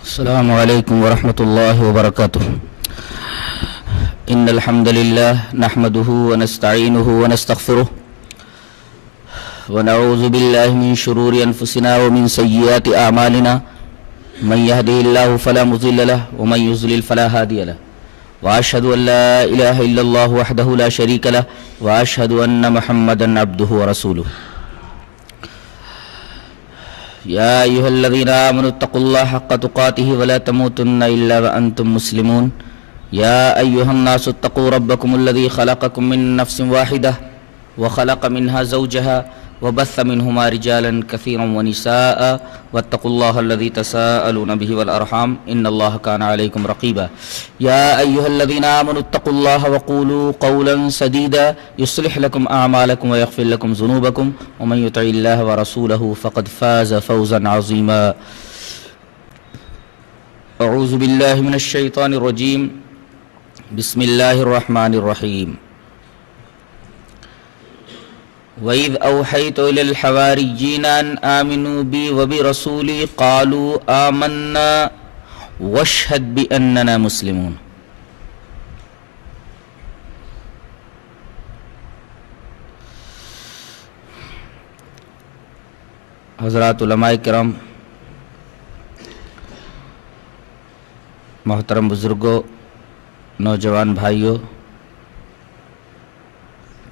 السلام عليكم ورحمة الله وبركاته. إن الحمد لله نحمده ونستعينه ونستغفره ونعوذ بالله من شرور أنفسنا ومن سيئات أعمالنا. من يهده الله فلا مضل له ومن يضلل فلا هادي له. وأشهد أن لا إله إلا الله وحده لا شريك له وأشهد أن محمدا عبده ورسوله. يا أيها الذين آمنوا اتقوا الله حق تقاته ولا تموتن إلا وأنتم مسلمون. يا أيها الناس اتقوا ربكم الذي خلقكم من نفس واحدة وخلق منها زوجها وبث منهما رجالا كثيرا ونساء واتقوا الله الذي تساءلون به والأرحام إن الله كان عليكم رقيبا. يا أيها الذين آمنوا اتقوا الله وقولوا قولا سديدا يصلح لكم أعمالكم ويغفر لكم ذنوبكم ومن يطع الله ورسوله فقد فاز فوزا عظيما. أعوذ بالله من الشيطان الرجيم. بسم الله الرحمن الرحيم. وَإِذْ أَوْحَيْتُ إِلَى الْحَوَارِيِّينَ أَنْ آمِنُوا بِي وَبِرَسُولِي قَالُوا آمَنَّا وَاشْهَدْ بِأَنَّنَا مُسْلِمُونَ. حضرات علماء کرام، محترم بزرگوں، نوجوان بھائیوں،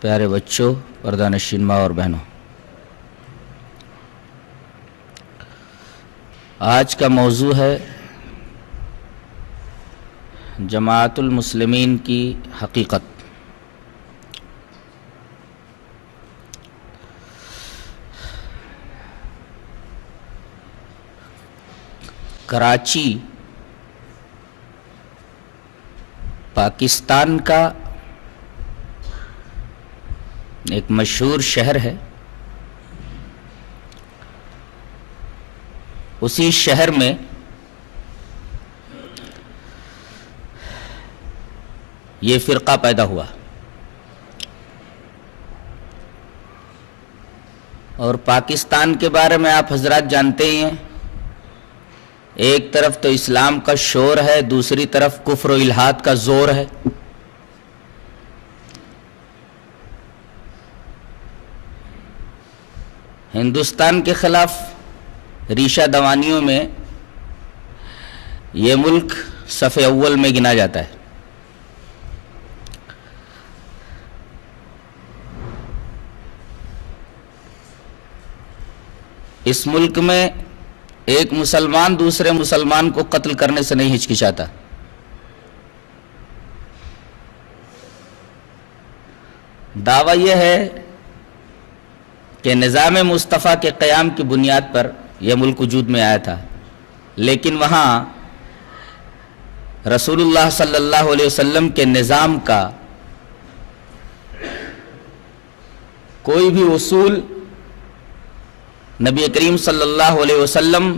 پیارے بچوں، پردہ نشین ماں اور بہنوں، آج کا موضوع ہے جماعت المسلمین کی حقیقت. کراچی پاکستان کا ایک مشہور شہر ہے. اسی شہر میں یہ فرقہ پیدا ہوا اور پاکستان کے بارے میں آپ حضرات جانتے ہی ہیں، ایک طرف تو اسلام کا شور ہے، دوسری طرف کفر و الحاد کا زور ہے. ہندوستان کے خلاف ریشہ دوانیوں میں یہ ملک صف اول میں گنا جاتا ہے. اس ملک میں ایک مسلمان دوسرے مسلمان کو قتل کرنے سے نہیں ہچکچاتا. دعویٰ یہ ہے کہ نظام مصطفیٰ کے قیام کی بنیاد پر یہ ملک وجود میں آیا تھا، لیکن وہاں رسول اللہ صلی اللہ علیہ وسلم کے نظام کا کوئی بھی اصول، نبی کریم صلی اللہ علیہ وسلم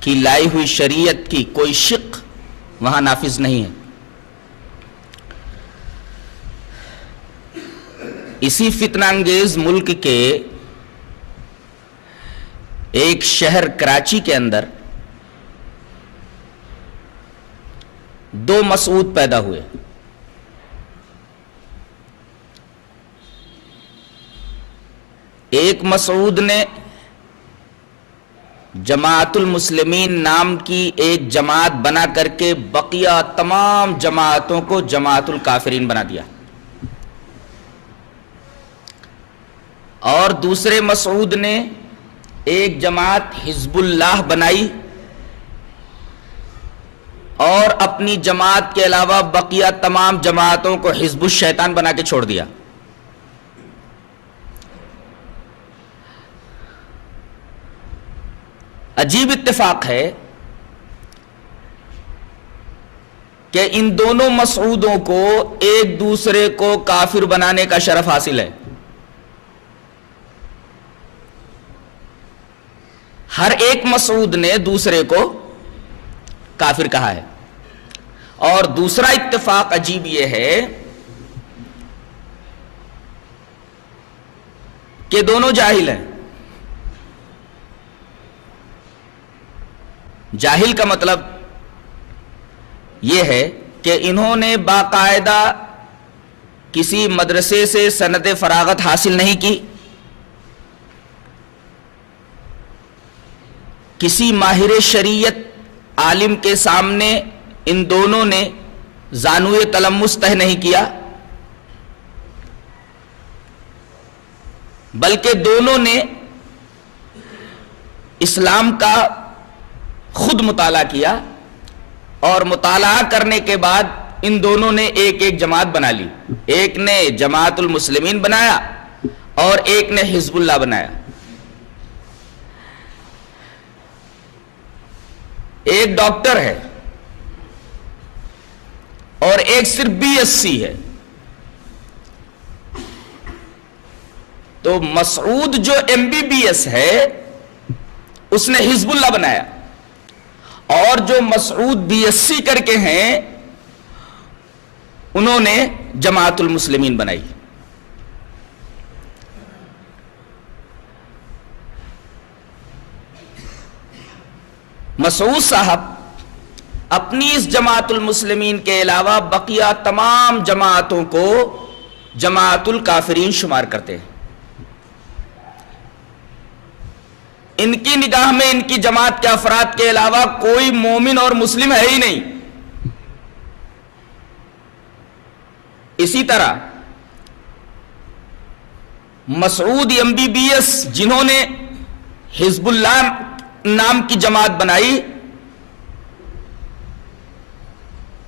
کی لائی ہوئی شریعت کی کوئی شق وہاں نافذ نہیں ہے. اسی فتنہ انگیز ملک کے ایک شہر کراچی کے اندر دو مسعود پیدا ہوئے. ایک مسعود نے جماعت المسلمین نام کی ایک جماعت بنا کر کے بقیہ تمام جماعتوں کو جماعت الکافرین بنا دیا، اور دوسرے مسعود نے ایک جماعت حزب اللہ بنائی اور اپنی جماعت کے علاوہ بقیہ تمام جماعتوں کو حزب الشیطان بنا کے چھوڑ دیا. عجیب اتفاق ہے کہ ان دونوں مسعودوں کو ایک دوسرے کو کافر بنانے کا شرف حاصل ہے. ہر ایک مسعود نے دوسرے کو کافر کہا ہے. اور دوسرا اتفاق عجیب یہ ہے کہ دونوں جاہل ہیں. جاہل کا مطلب یہ ہے کہ انہوں نے باقاعدہ کسی مدرسے سے سند فراغت حاصل نہیں کی، کسی ماہر شریعت عالم کے سامنے ان دونوں نے زانوئے تلمس طے نہیں کیا، بلکہ دونوں نے اسلام کا خود مطالعہ کیا، اور مطالعہ کرنے کے بعد ان دونوں نے ایک ایک جماعت بنا لی. ایک نے جماعت المسلمین بنایا اور ایک نے حزب اللہ بنایا. ایک ڈاکٹر ہے اور ایک صرف BSc ہے. تو مسعود جو MBBS ہے اس نے حزب اللہ بنایا، اور جو مسعود BSc کر کے ہیں انہوں نے جماعت المسلمین بنائی. مسعود صاحب اپنی اس جماعت المسلمین کے علاوہ بقیہ تمام جماعتوں کو جماعت الکافرین شمار کرتے ہیں. ان کی نگاہ میں ان کی جماعت کے افراد کے علاوہ کوئی مومن اور مسلم ہے ہی نہیں. اسی طرح مسعود MBBS جنہوں نے حزب اللہ نام کی جماعت بنائی،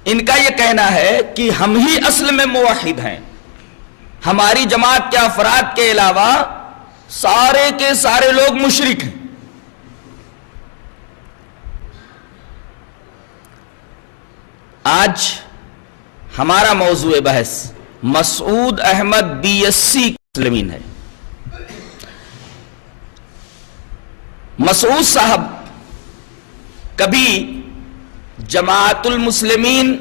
ان کا یہ کہنا ہے کہ ہم ہی اصل میں موحد ہیں، ہماری جماعت کے افراد کے علاوہ سارے کے سارے لوگ مشرک ہیں. آج ہمارا موضوع بحث مسعود احمد BSc مسلمین ہے. مسعود صاحب کبھی جماعت المسلمین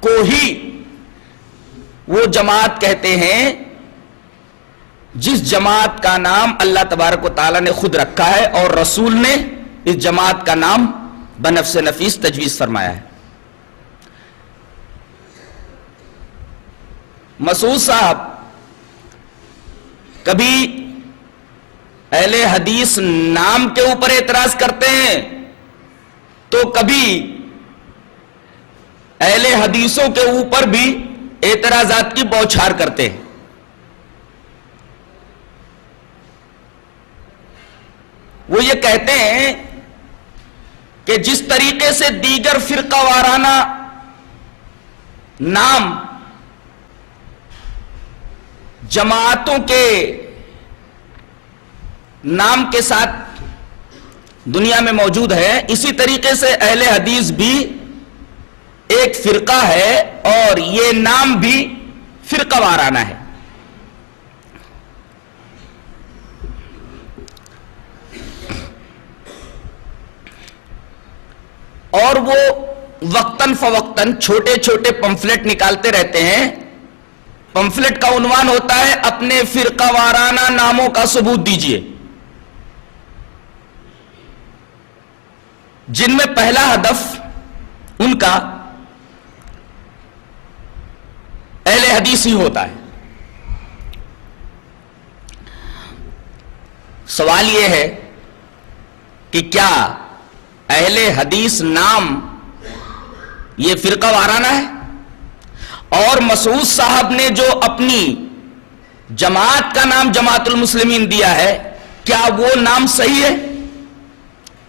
کو ہی وہ جماعت کہتے ہیں جس جماعت کا نام اللہ تبارک و تعالیٰ نے خود رکھا ہے اور رسول نے اس جماعت کا نام بنفس نفیس تجویز فرمایا ہے. مسعود صاحب کبھی اہل حدیث نام کے اوپر اعتراض کرتے ہیں تو کبھی اہل حدیثوں کے اوپر بھی اعتراضات کی بوچھار کرتے ہیں. وہ یہ کہتے ہیں کہ جس طریقے سے دیگر فرقہ وارانہ نام جماعتوں کے نام کے ساتھ دنیا میں موجود ہے، اسی طریقے سے اہل حدیث بھی ایک فرقہ ہے اور یہ نام بھی فرقہ وارانہ ہے. اور وہ وقتاً فوقتاً چھوٹے چھوٹے پمفلٹ نکالتے رہتے ہیں. پمفلٹ کا عنوان ہوتا ہے اپنے فرقہ وارانہ ناموں کا ثبوت دیجیے، جن میں پہلا ہدف ان کا اہل حدیث ہی ہوتا ہے. سوال یہ ہے کہ کیا اہل حدیث نام یہ فرقہ وارانہ ہے؟ اور مسعود صاحب نے جو اپنی جماعت کا نام جماعت المسلمین دیا ہے، کیا وہ نام صحیح ہے؟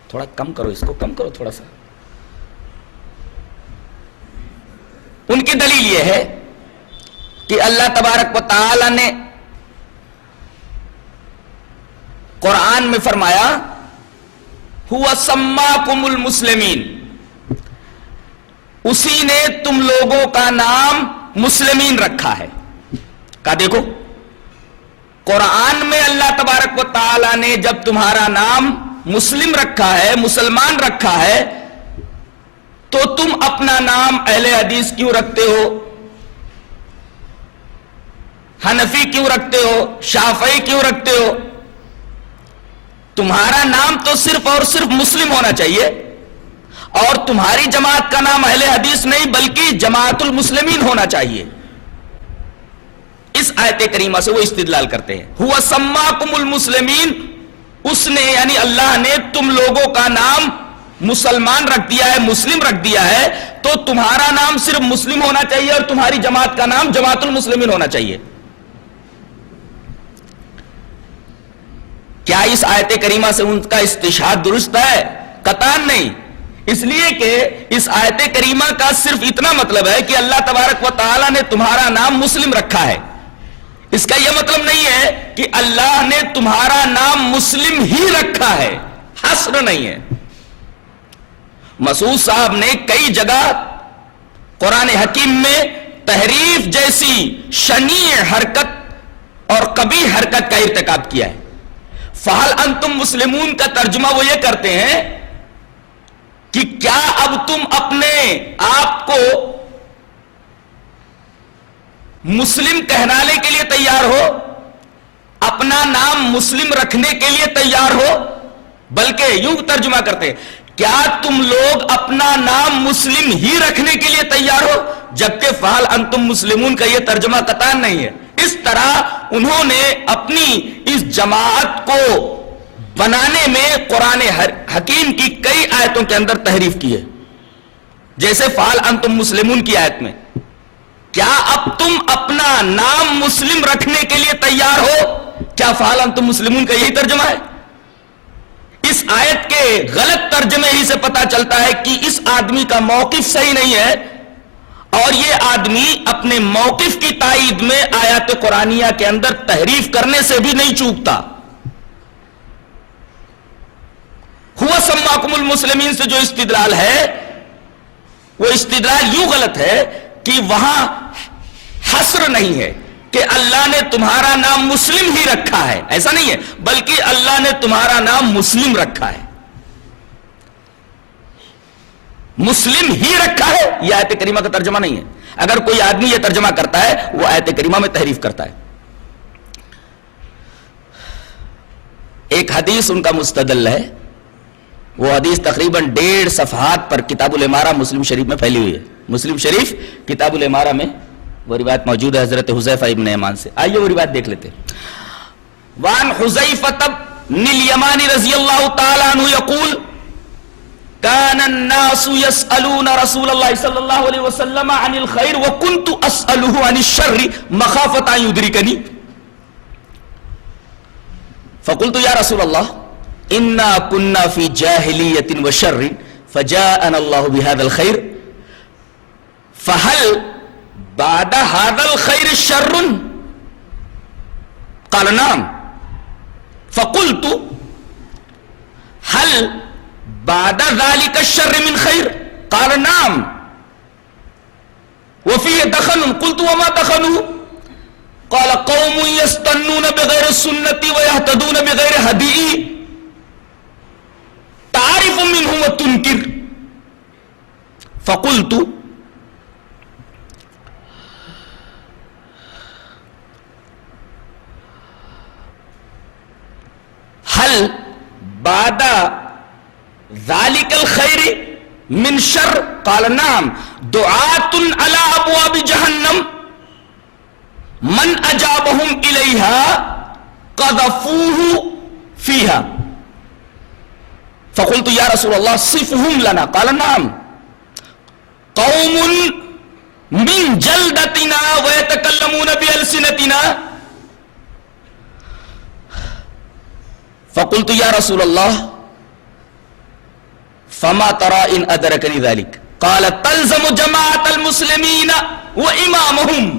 تھوڑا کم کرو، اس کو کم کرو تھوڑا سا. ان کی دلیل یہ ہے کہ اللہ تبارک و تعالی نے قرآن میں فرمایا ہوا سماکم المسلمین، اسی نے تم لوگوں کا نام مسلمین رکھا ہے. کہا دیکھو قرآن میں اللہ تبارک و تعالی نے جب تمہارا نام مسلم رکھا ہے، مسلمان رکھا ہے، تو تم اپنا نام اہل حدیث کیوں رکھتے ہو، حنفی کیوں رکھتے ہو، شافعی کیوں رکھتے ہو؟ تمہارا نام تو صرف اور صرف مسلم ہونا چاہیے، اور تمہاری جماعت کا نام اہل حدیث نہیں بلکہ جماعت المسلمین ہونا چاہیے۔ اس آیت کریمہ سے وہ استدلال کرتے ہیں، ہوا سماکم المسلمین، اس نے یعنی اللہ نے تم لوگوں کا نام مسلمان رکھ دیا ہے، مسلم رکھ دیا ہے، تو تمہارا نام صرف مسلم ہونا چاہیے اور تمہاری جماعت کا نام جماعت المسلمین ہونا چاہیے۔ کیا اس آیت کریمہ سے ان کا استشہاد درست ہے؟ قطعاً نہیں، اس لیے کہ اس آیت کریمہ کا صرف اتنا مطلب ہے کہ اللہ تبارک و تعالی نے تمہارا نام مسلم رکھا ہے، اس کا یہ مطلب نہیں ہے کہ اللہ نے تمہارا نام مسلم ہی رکھا ہے، حصر نہیں ہے۔ مسعود صاحب نے کئی جگہ قرآن حکیم میں تحریف جیسی شنیع حرکت اور قبیح حرکت کا ارتکاب کیا ہے۔ فَهَلْ أَنْتُمْ مُسْلِمُونَ کا ترجمہ وہ یہ کرتے ہیں کہ کیا اب تم اپنے آپ کو مسلم کہلانے کے لیے تیار ہو، اپنا نام مسلم رکھنے کے لیے تیار ہو؟ بلکہ یوں ترجمہ کرتے ہیں، کیا تم لوگ اپنا نام مسلم ہی رکھنے کے لیے تیار ہو؟ جبکہ فعل انتم مسلمون کا یہ ترجمہ قطعاً نہیں ہے۔ اس طرح انہوں نے اپنی اس جماعت کو بنانے میں قرآن حکیم کی کئی آیتوں کے اندر تحریف کی ہے، جیسے فعل انتم مسلمون کی آیت میں کیا اب تم اپنا نام مسلم رکھنے کے لیے تیار ہو؟ کیا فعل انتم مسلمون کا یہی ترجمہ ہے؟ اس آیت کے غلط ترجمے ہی سے پتا چلتا ہے کہ اس آدمی کا موقف صحیح نہیں ہے، اور یہ آدمی اپنے موقف کی تائید میں آیات قرآنیہ کے اندر تحریف کرنے سے بھی نہیں چوکتا۔ ہوا سماکم المسلمین سے جو استدلال ہے وہ استدلال یوں غلط ہے کہ وہاں حصر نہیں ہے کہ اللہ نے تمہارا نام مسلم ہی رکھا ہے، ایسا نہیں ہے، بلکہ اللہ نے تمہارا نام مسلم رکھا ہے، مسلم ہی رکھا ہے۔ یہ آیت کریمہ کا ترجمہ نہیں ہے۔ اگر کوئی آدمی یہ ترجمہ کرتا ہے وہ آیت کریمہ میں تحریف کرتا ہے۔ ایک حدیث ان کا مستدل ہے، وہ حدیث تقریباً 1.5 صفحات پر کتاب الامارہ مسلم شریف میں پھیلی ہوئی ہے۔ مسلم شریف کتاب الامارہ میں وہ روایت موجود ہے حضرت حذیفہ ابن یمان سے۔ آئیے وہ روایت دیکھ لیتے ہیں۔ وعن حذیفہ بن الیمان رضی اللہ تعالی عنہ یقول كان الناس يسألون رسول الله صلى الله عليه وسلم عن الخير وكنت أسأله عن الشر مخافة أن يدركني فقلت يا رسول الله إنا كنا في جاهلية وشر فجاءنا الله بهذا الخير فهل بعد هذا الخير شر؟ قال نعم. فقلت هل بعد ذلك الشر من خير؟ قال نعم. وفيه دخن. قلت وما دخنه؟ قال قوم يستنون بغير السنة ويهتدون بغير هدي تعرف منهم وتنكر. فقلت هل بعد ذلك الخير من شر؟ قال نعم. دعاة على ابواب جهنم من اجابهم اليها قذفوه فيها. فقلت يا رسول الله صفهم لنا. قال نعم. قوم من جلدتنا ويتكلمون بألسنتنا. فقلت يا رسول الله فما ترى ان ادركني ذلك؟ قال تلزم جماعة المسلمين وامامهم.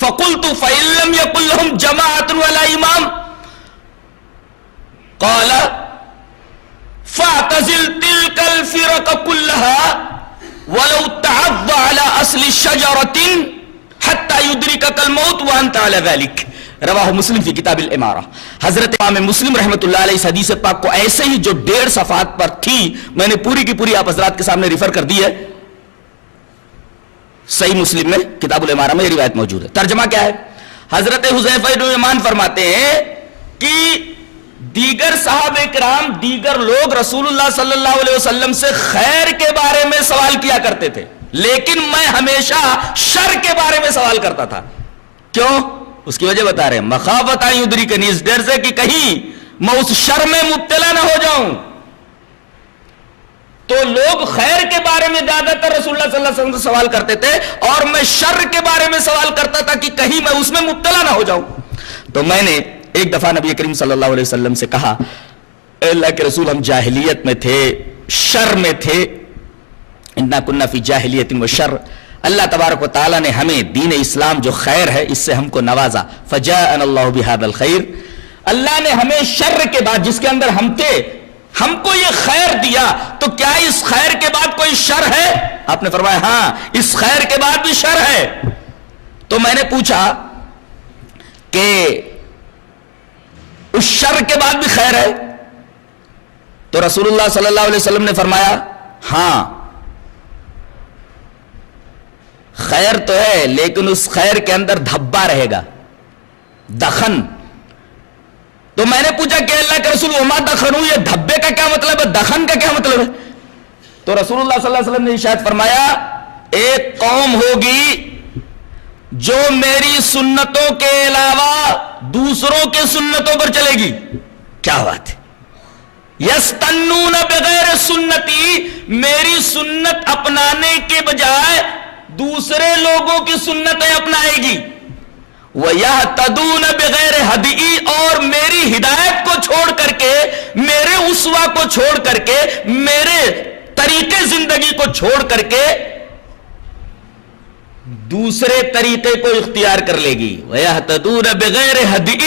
فقلت فإن لم يكن لهم جماعة ولا امام؟ قال فاعتزل تلك الفرق كلها ولو تعض على اصل الشجرة حتى يدركك الموت وانت على ذلك. رواہ مسلم فی کتاب الامارہ. حضرت امام مسلم رحمۃ اللہ علیہ اس حدیث پاک کو ایسے ہی جو 1.5 صفحات پر تھی میں نے پوری کی پوری آپ حضرات کے سامنے ریفر کر دی ہے. صحیح مسلم میں کتاب الامارہ میں یہ روایت موجود ہے. ترجمہ کیا ہے؟ حضرت حذیفہ بن یمان فرماتے ہیں کہ دیگر صحابہ کرام، دیگر لوگ رسول اللہ صلی اللہ علیہ وسلم سے خیر کے بارے میں سوال کیا کرتے تھے، لیکن میں ہمیشہ شر کے بارے میں سوال کرتا تھا. کیوں؟ اس کی وجہ بتا رہے ہیں، مخافت ان یدرکنی، اس ڈر سے کہ کہیں میں اس شر میں مبتلا نہ ہو جاؤں. تو لوگ خیر کے بارے میں زیادہ تر رسول اللہ صلی اللہ علیہ وسلم سے سوال کرتے تھے، اور میں شر کے بارے میں سوال کرتا تھا کہ کہیں میں اس میں مبتلا نہ ہو جاؤں. تو میں نے ایک دفعہ نبی کریم صلی اللہ علیہ وسلم سے کہا، اے اللہ کے رسول، ہم جاہلیت میں تھے، شر میں تھے، انا کننا فی جاہلیت و شر. اللہ تبارک و تعالیٰ نے ہمیں دین اسلام جو خیر ہے اس سے ہم کو نوازا. فجاءنا اللہ بہذا الخیر، اللہ نے ہمیں شر کے بعد جس کے اندر ہم تھے ہم کو یہ خیر دیا، تو کیا اس خیر کے بعد کوئی شر ہے؟ آپ نے فرمایا ہاں، اس خیر کے بعد بھی شر ہے. تو میں نے پوچھا کہ اس شر کے بعد بھی خیر ہے؟ تو رسول اللہ صلی اللہ علیہ وسلم نے فرمایا ہاں، خیر تو ہے، لیکن اس خیر کے اندر دھبا رہے گا، دخن. تو میں نے پوچھا کہ اللہ کے رسول وما دخنو، یہ دھبے کا کیا مطلب ہے، دخن کا کیا مطلب ہے؟ تو رسول اللہ صلی اللہ علیہ وسلم نے ارشاد فرمایا، ایک قوم ہوگی جو میری سنتوں کے علاوہ دوسروں کے سنتوں پر چلے گی. کیا بات ہے، یستنون بغیر سنتی، میری سنت اپنانے کے بجائے دوسرے لوگوں کی سنتیں اپنائے گی. وَيَهْتَدُونَ بِغَيْرِ هَدْيِ، اور میری ہدایت کو چھوڑ کر کے، میرے اسوہ کو چھوڑ کر کے، میرے طریقے زندگی کو چھوڑ کر کے دوسرے طریقے کو اختیار کر لے گی. وَيَهْتَدُونَ بِغَيْرِ هَدْيِ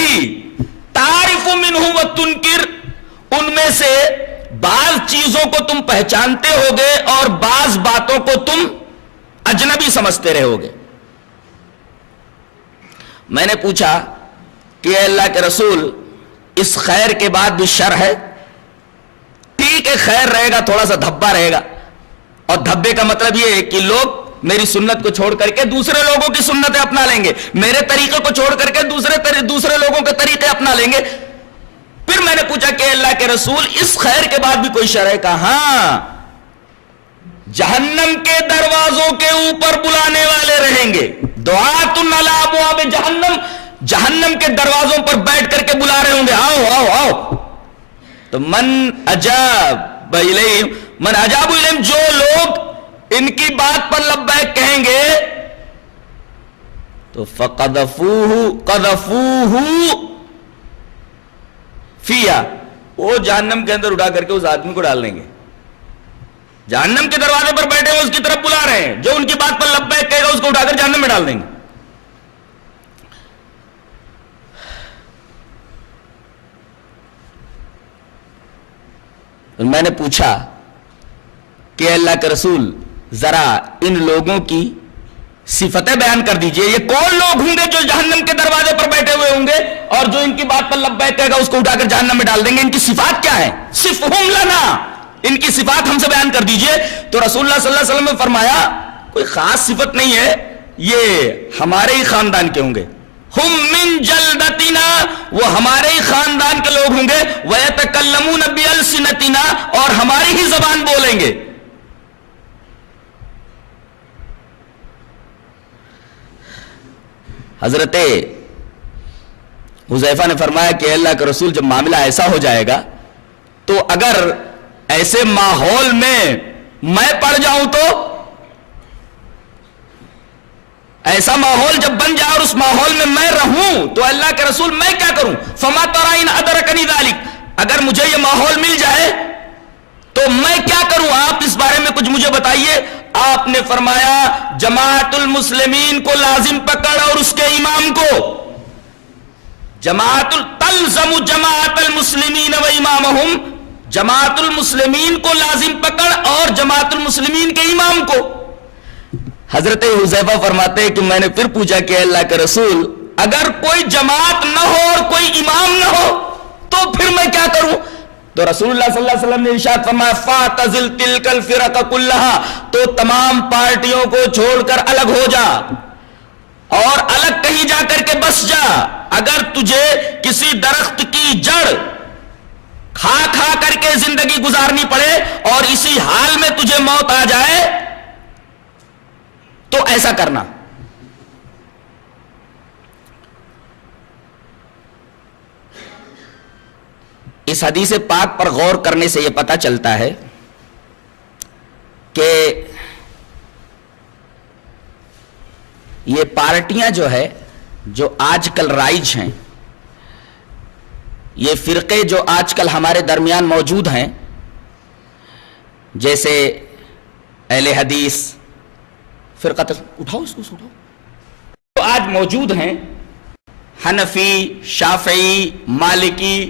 تَعْرِفُ مِنْهُ وَتُنْكِرُ، ان میں سے بعض چیزوں کو تم پہچانتے ہوگے اور بعض باتوں کو تم اجنبی سمجھتے رہو گے. میں نے پوچھا کہ اے اللہ کے رسول، اس خیر کے بعد بھی شر ہے؟ ٹھیک ہے، خیر رہے گا، تھوڑا سا دھبا رہے گا، اور دھبے کا مطلب یہ ہے کہ لوگ میری سنت کو چھوڑ کر کے دوسرے لوگوں کی سنتیں اپنا لیں گے، میرے طریقے کو چھوڑ کر کے دوسرے لوگوں کے طریقے اپنا لیں گے. پھر میں نے پوچھا کہ اللہ کے رسول، اس خیر کے بعد بھی کوئی شر ہے؟ کہا ہاں، جہنم کے دروازوں کے اوپر بلانے والے رہیں گے. دعات علی ابواب جہنم، جہنم کے دروازوں پر بیٹھ کر کے بلا رہے ہوں گے، آؤ آؤ آؤ. تو من اجاب الیہم، جو لوگ ان کی بات پر لبیک کہیں گے تو قذفوہ فیہا، وہ جہنم کے اندر اٹھا کر کے اس آدمی کو ڈال دیں گے. جہنم کے دروازے پر بیٹھے ہوئے اس کی طرف بلا رہے ہیں، جو ان کی بات پر لبیک کہے گا اس کو اٹھا کر جہنم میں ڈال دیں گے. میں نے پوچھا کہ اللہ کے رسول، ذرا ان لوگوں کی صفتیں بیان کر دیجئے، یہ کون لوگ ہوں گے جو جہنم کے دروازے پر بیٹھے ہوئے ہوں گے اور جو ان کی بات پر لبیک کہے گا اس کو اٹھا کر جہنم میں ڈال دیں گے؟ ان کی صفات کیا ہیں؟ صفہم لنا، ان کی صفات ہم سے بیان کر دیجئے. تو رسول اللہ صلی اللہ علیہ وسلم نے فرمایا کوئی خاص صفت نہیں ہے، یہ ہمارے ہی خاندان کے ہوں گے. ہم من جلدتنا، وہ ہمارے ہی خاندان کے لوگ ہوں گے. وَيَتَكَلَّمُونَ بِأَلْسِنَتِنَا، اور ہماری ہی زبان بولیں گے. حضرت حذیفہ نے فرمایا کہ اللہ کے رسول، جب معاملہ ایسا ہو جائے گا تو اگر ایسے ماحول میں پڑ جاؤں تو، ایسا ماحول جب بن جائے اور اس ماحول میں رہوں تو اللہ کے رسول میں کیا کروں؟ فما ترى ان ادرکنی ذلک، اگر مجھے یہ ماحول مل جائے تو میں کیا کروں؟ آپ اس بارے میں کچھ مجھے بتائیے. آپ نے فرمایا جماعت المسلمین کو لازم پکڑ اور اس کے امام کو، تلزم جماعت المسلمین و امامہم، جماعت المسلمین کو لازم پکڑ اور جماعت المسلمین کے امام کو. حضرت حذیفہ فرماتے ہیں کہ میں نے پھر پوچھا کہ اللہ کے رسول، اگر کوئی جماعت نہ ہو اور کوئی امام نہ ہو تو پھر میں کیا کروں؟ تو رسول اللہ صلی اللہ علیہ وسلم نے ارشاد فرمایا فَاعْتَزِلْ تِلْكَ الْفِرَقَ كُلَّهَا، تو تمام پارٹیوں کو چھوڑ کر الگ ہو جا اور الگ کہیں جا کر کے بس جا. اگر تجھے کسی درخت کی جڑ کھا کھا کر کے زندگی گزارنی پڑے اور اسی حال میں تجھے موت آ جائے تو ایسا کرنا. اس حدیث پاک پر غور کرنے سے یہ پتہ چلتا ہے کہ یہ پارٹیاں جو ہے جو آج کل رائج ہیں، یہ فرقے جو آج کل ہمارے درمیان موجود ہیں، جیسے اہل حدیث فرقہ اٹھاؤ اس کو جو آج موجود ہیں، حنفی، شافعی، مالکی،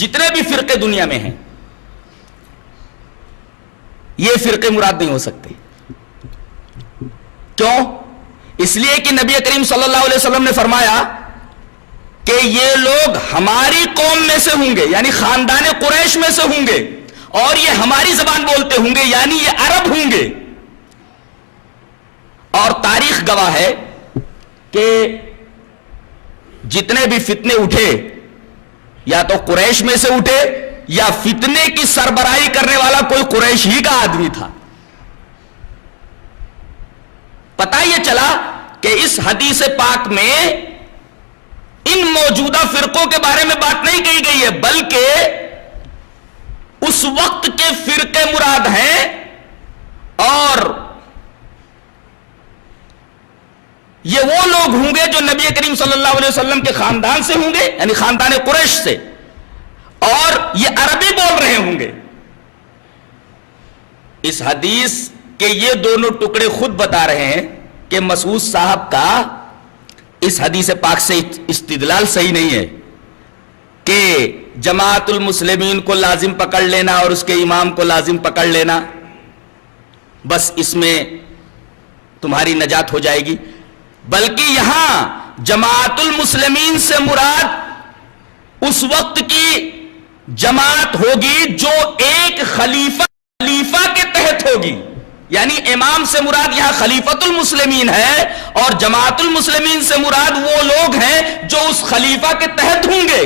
جتنے بھی فرقے دنیا میں ہیں، یہ فرقے مراد نہیں ہو سکتے. کیوں؟ اس لیے کہ نبی کریم صلی اللہ علیہ وسلم نے فرمایا کہ یہ لوگ ہماری قوم میں سے ہوں گے، یعنی خاندان قریش میں سے ہوں گے، اور یہ ہماری زبان بولتے ہوں گے، یعنی یہ عرب ہوں گے. اور تاریخ گواہ ہے کہ جتنے بھی فتنے اٹھے یا تو قریش میں سے اٹھے یا فتنے کی سربراہی کرنے والا کوئی قریش ہی کا آدمی تھا. پتہ یہ چلا کہ اس حدیث پاک میں ان موجودہ فرقوں کے بارے میں بات نہیں کہی گئی ہے، بلکہ اس وقت کے فرقے مراد ہیں، اور یہ وہ لوگ ہوں گے جو نبی کریم صلی اللہ علیہ وسلم کے خاندان سے ہوں گے، یعنی خاندان قریش سے، اور یہ عربی بول رہے ہوں گے. اس حدیث کہ یہ دونوں ٹکڑے خود بتا رہے ہیں کہ مسعود صاحب کا اس حدیث پاک سے استدلال صحیح نہیں ہے کہ جماعت المسلمین کو لازم پکڑ لینا اور اس کے امام کو لازم پکڑ لینا بس اس میں تمہاری نجات ہو جائے گی، بلکہ یہاں جماعت المسلمین سے مراد اس وقت کی جماعت ہوگی جو ایک خلیفہ کے تحت ہوگی. یعنی امام سے مراد یہاں خلیفۃ المسلمین ہے، اور جماعت المسلمین سے مراد وہ لوگ ہیں جو اس خلیفہ کے تحت ہوں گے.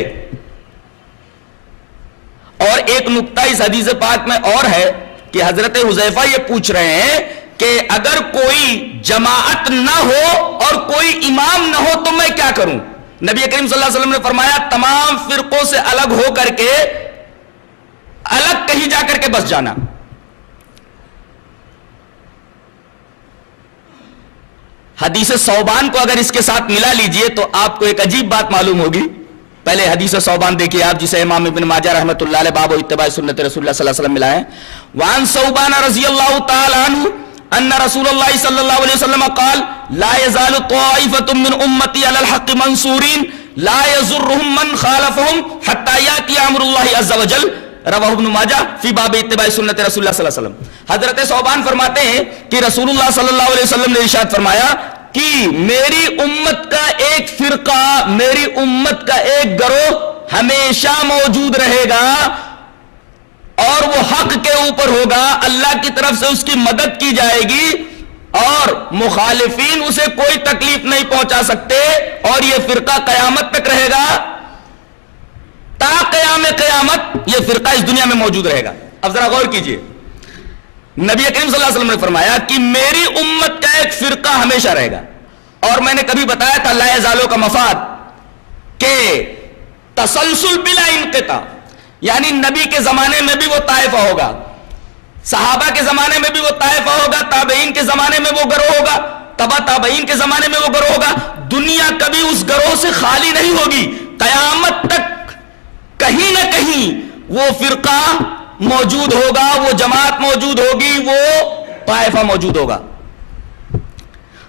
اور ایک نکتہ اس حدیث پاک میں اور ہے کہ حضرت حذیفہ یہ پوچھ رہے ہیں کہ اگر کوئی جماعت نہ ہو اور کوئی امام نہ ہو تو میں کیا کروں؟ نبی کریم صلی اللہ علیہ وسلم نے فرمایا تمام فرقوں سے الگ ہو کر کے الگ کہیں جا کر کے بس جانا. حدیث ثوبان کو اگر اس کے ساتھ ملا لیجئے تو آپ کو ایک عجیب بات معلوم ہوگی. پہلے حدیث ثوبان دیکھیے آپ، جسے امام ابن ماجہ رحمۃ اللہ علیہ باب و اتباع سنت رسول اللہ صلی اللہ علیہ وسلم ملا ہے. وعن ثوبان رضی اللہ تعالی عنہ ان رسول اللہ صلی اللہ علیہ وسلم قال لا يزال طائفة من امتی علی الحق منصورین لا يضرهم من خالفهم حتى یاتی امر اللہ عز وجل. رواہ ابن ماجہ فی باب اتباع سنت رسول اللہ صلی اللہ علیہ وسلم. حضرت ثوبان فرماتے ہیں کہ رسول اللہ صلی اللہ علیہ وسلم نے ارشاد فرمایا کہ میری امت کا ایک فرقہ، میری امت کا ایک گروہ ہمیشہ موجود رہے گا، اور وہ حق کے اوپر ہوگا، اللہ کی طرف سے اس کی مدد کی جائے گی، اور مخالفین اسے کوئی تکلیف نہیں پہنچا سکتے، اور یہ فرقہ قیامت تک رہے گا. تا قیام قیامت یہ فرقہ اس دنیا میں موجود رہے گا. اب ذرا غور کیجئے، نبی کریم صلی اللہ علیہ وسلم نے فرمایا کہ میری امت کا ایک فرقہ ہمیشہ رہے گا. اور میں نے کبھی بتایا تھا لا یزالو کا مفاد کہ تسلسل بلا انقطاع، یعنی نبی کے زمانے میں بھی وہ طائفہ ہوگا، صحابہ کے زمانے میں بھی وہ طائفہ ہوگا، تابعین کے زمانے میں وہ گروہ ہوگا، تبع تابعین کے زمانے میں وہ گروہ ہوگا. دنیا کبھی اس گروہ سے خالی نہیں ہوگی. قیامت تک کہیں نہ کہیں وہ فرقہ موجود ہوگا، وہ جماعت موجود ہوگی، وہ طائفہ موجود ہوگا.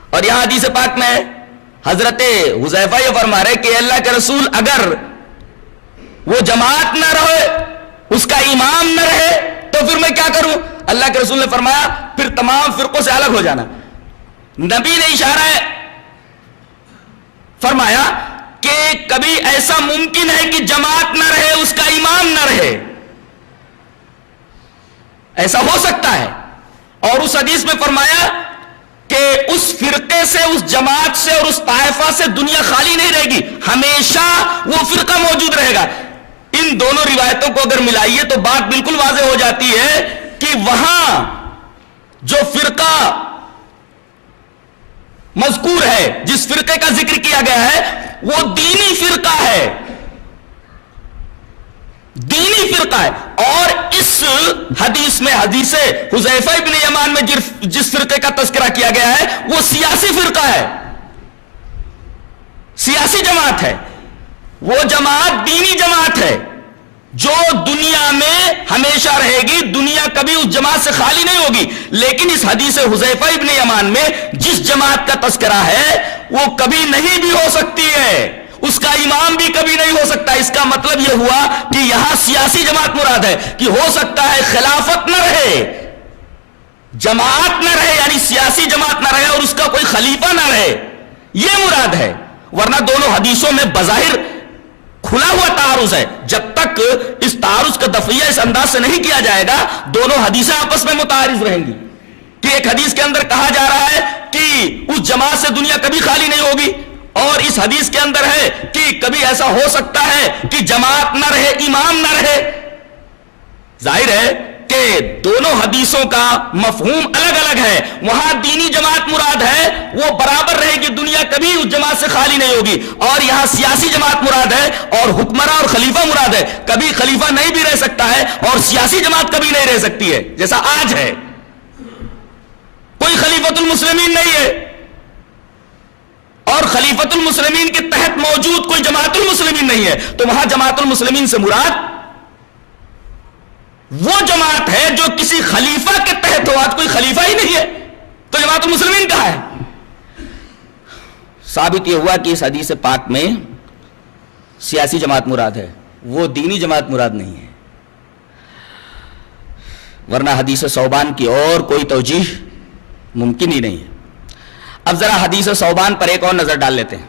اور یہاں حدیث پاک میں حضرت حذیفہ یہ فرما رہے کہ اللہ کے رسول اگر وہ جماعت نہ رہے، اس کا امام نہ رہے تو پھر میں کیا کروں؟ اللہ کے رسول نے فرمایا پھر تمام فرقوں سے الگ ہو جانا. نبی نے اشارہ فرمایا کہ کبھی ایسا ممکن ہے کہ جماعت نہ رہے، اس کا امام نہ رہے، ایسا ہو سکتا ہے. اور اس حدیث میں فرمایا کہ اس فرقے سے، اس جماعت سے اور اس طائفہ سے دنیا خالی نہیں رہے گی، ہمیشہ وہ فرقہ موجود رہے گا. ان دونوں روایتوں کو اگر ملائیے تو بات بالکل واضح ہو جاتی ہے کہ وہاں جو فرقہ مذکور ہے، جس فرقے کا ذکر کیا گیا ہے، وہ دینی فرقہ ہے، دینی فرقہ ہے۔ اور اس حدیث میں، حدیث حذیفہ ابن یمان میں جس فرقے کا تذکرہ کیا گیا ہے وہ سیاسی فرقہ ہے، سیاسی جماعت ہے۔ وہ جماعت دینی جماعت ہے جو دنیا میں ہمیشہ رہے گی، دنیا کبھی اس جماعت سے خالی نہیں ہوگی۔ لیکن اس حدیث حذیفہ ابن یمان میں جس جماعت کا تذکرہ ہے وہ کبھی نہیں بھی ہو سکتی ہے، اس کا امام بھی کبھی نہیں ہو سکتا۔ اس کا مطلب یہ ہوا کہ یہاں سیاسی جماعت مراد ہے، کہ ہو سکتا ہے خلافت نہ رہے، جماعت نہ رہے، یعنی سیاسی جماعت نہ رہے اور اس کا کوئی خلیفہ نہ رہے، یہ مراد ہے۔ ورنہ دونوں حدیثوں میں بظاہر کھلا ہوا تعارض ہے۔ جب تک اس تعارض کا دفعیہ اس انداز سے نہیں کیا جائے گا، دونوں حدیثیں آپس میں متعارض رہیں گی۔ کہ ایک حدیث کے اندر کہا جا رہا ہے کہ اس جماعت سے دنیا کبھی خالی نہیں ہوگی، اور اس حدیث کے اندر ہے کہ کبھی ایسا ہو سکتا ہے کہ جماعت نہ رہے، امام نہ رہے۔ ظاہر ہے کہ دونوں حدیثوں کا مفہوم الگ الگ ہے۔ وہاں دینی جماعت مراد ہے، وہ برابر رہے گی، دنیا کبھی اس جماعت سے خالی نہیں ہوگی، اور یہاں سیاسی جماعت مراد ہے اور حکمراں اور خلیفہ مراد ہے۔ کبھی خلیفہ نہیں بھی رہ سکتا ہے اور سیاسی جماعت کبھی نہیں رہ سکتی ہے، جیسا آج ہے۔ کوئی خلیفۃ المسلمین نہیں ہے اور خلیفۃ المسلمین کے تحت موجود کوئی جماعت المسلمین نہیں ہے، تو وہاں جماعت المسلمین سے مراد وہ جماعت ہے جو کسی خلیفہ کے تحت ہو۔ آج کوئی خلیفہ ہی نہیں ہے تو جماعت المسلمین کہاں ہے؟ ثابت یہ ہوا کہ اس حدیث پاک میں سیاسی جماعت مراد ہے، وہ دینی جماعت مراد نہیں ہے۔ ورنہ حدیث ثوبان کی اور کوئی توجیہ ممکن ہی نہیں ہے۔ اب ذرا حدیث ثوبان پر ایک اور نظر ڈال لیتے ہیں۔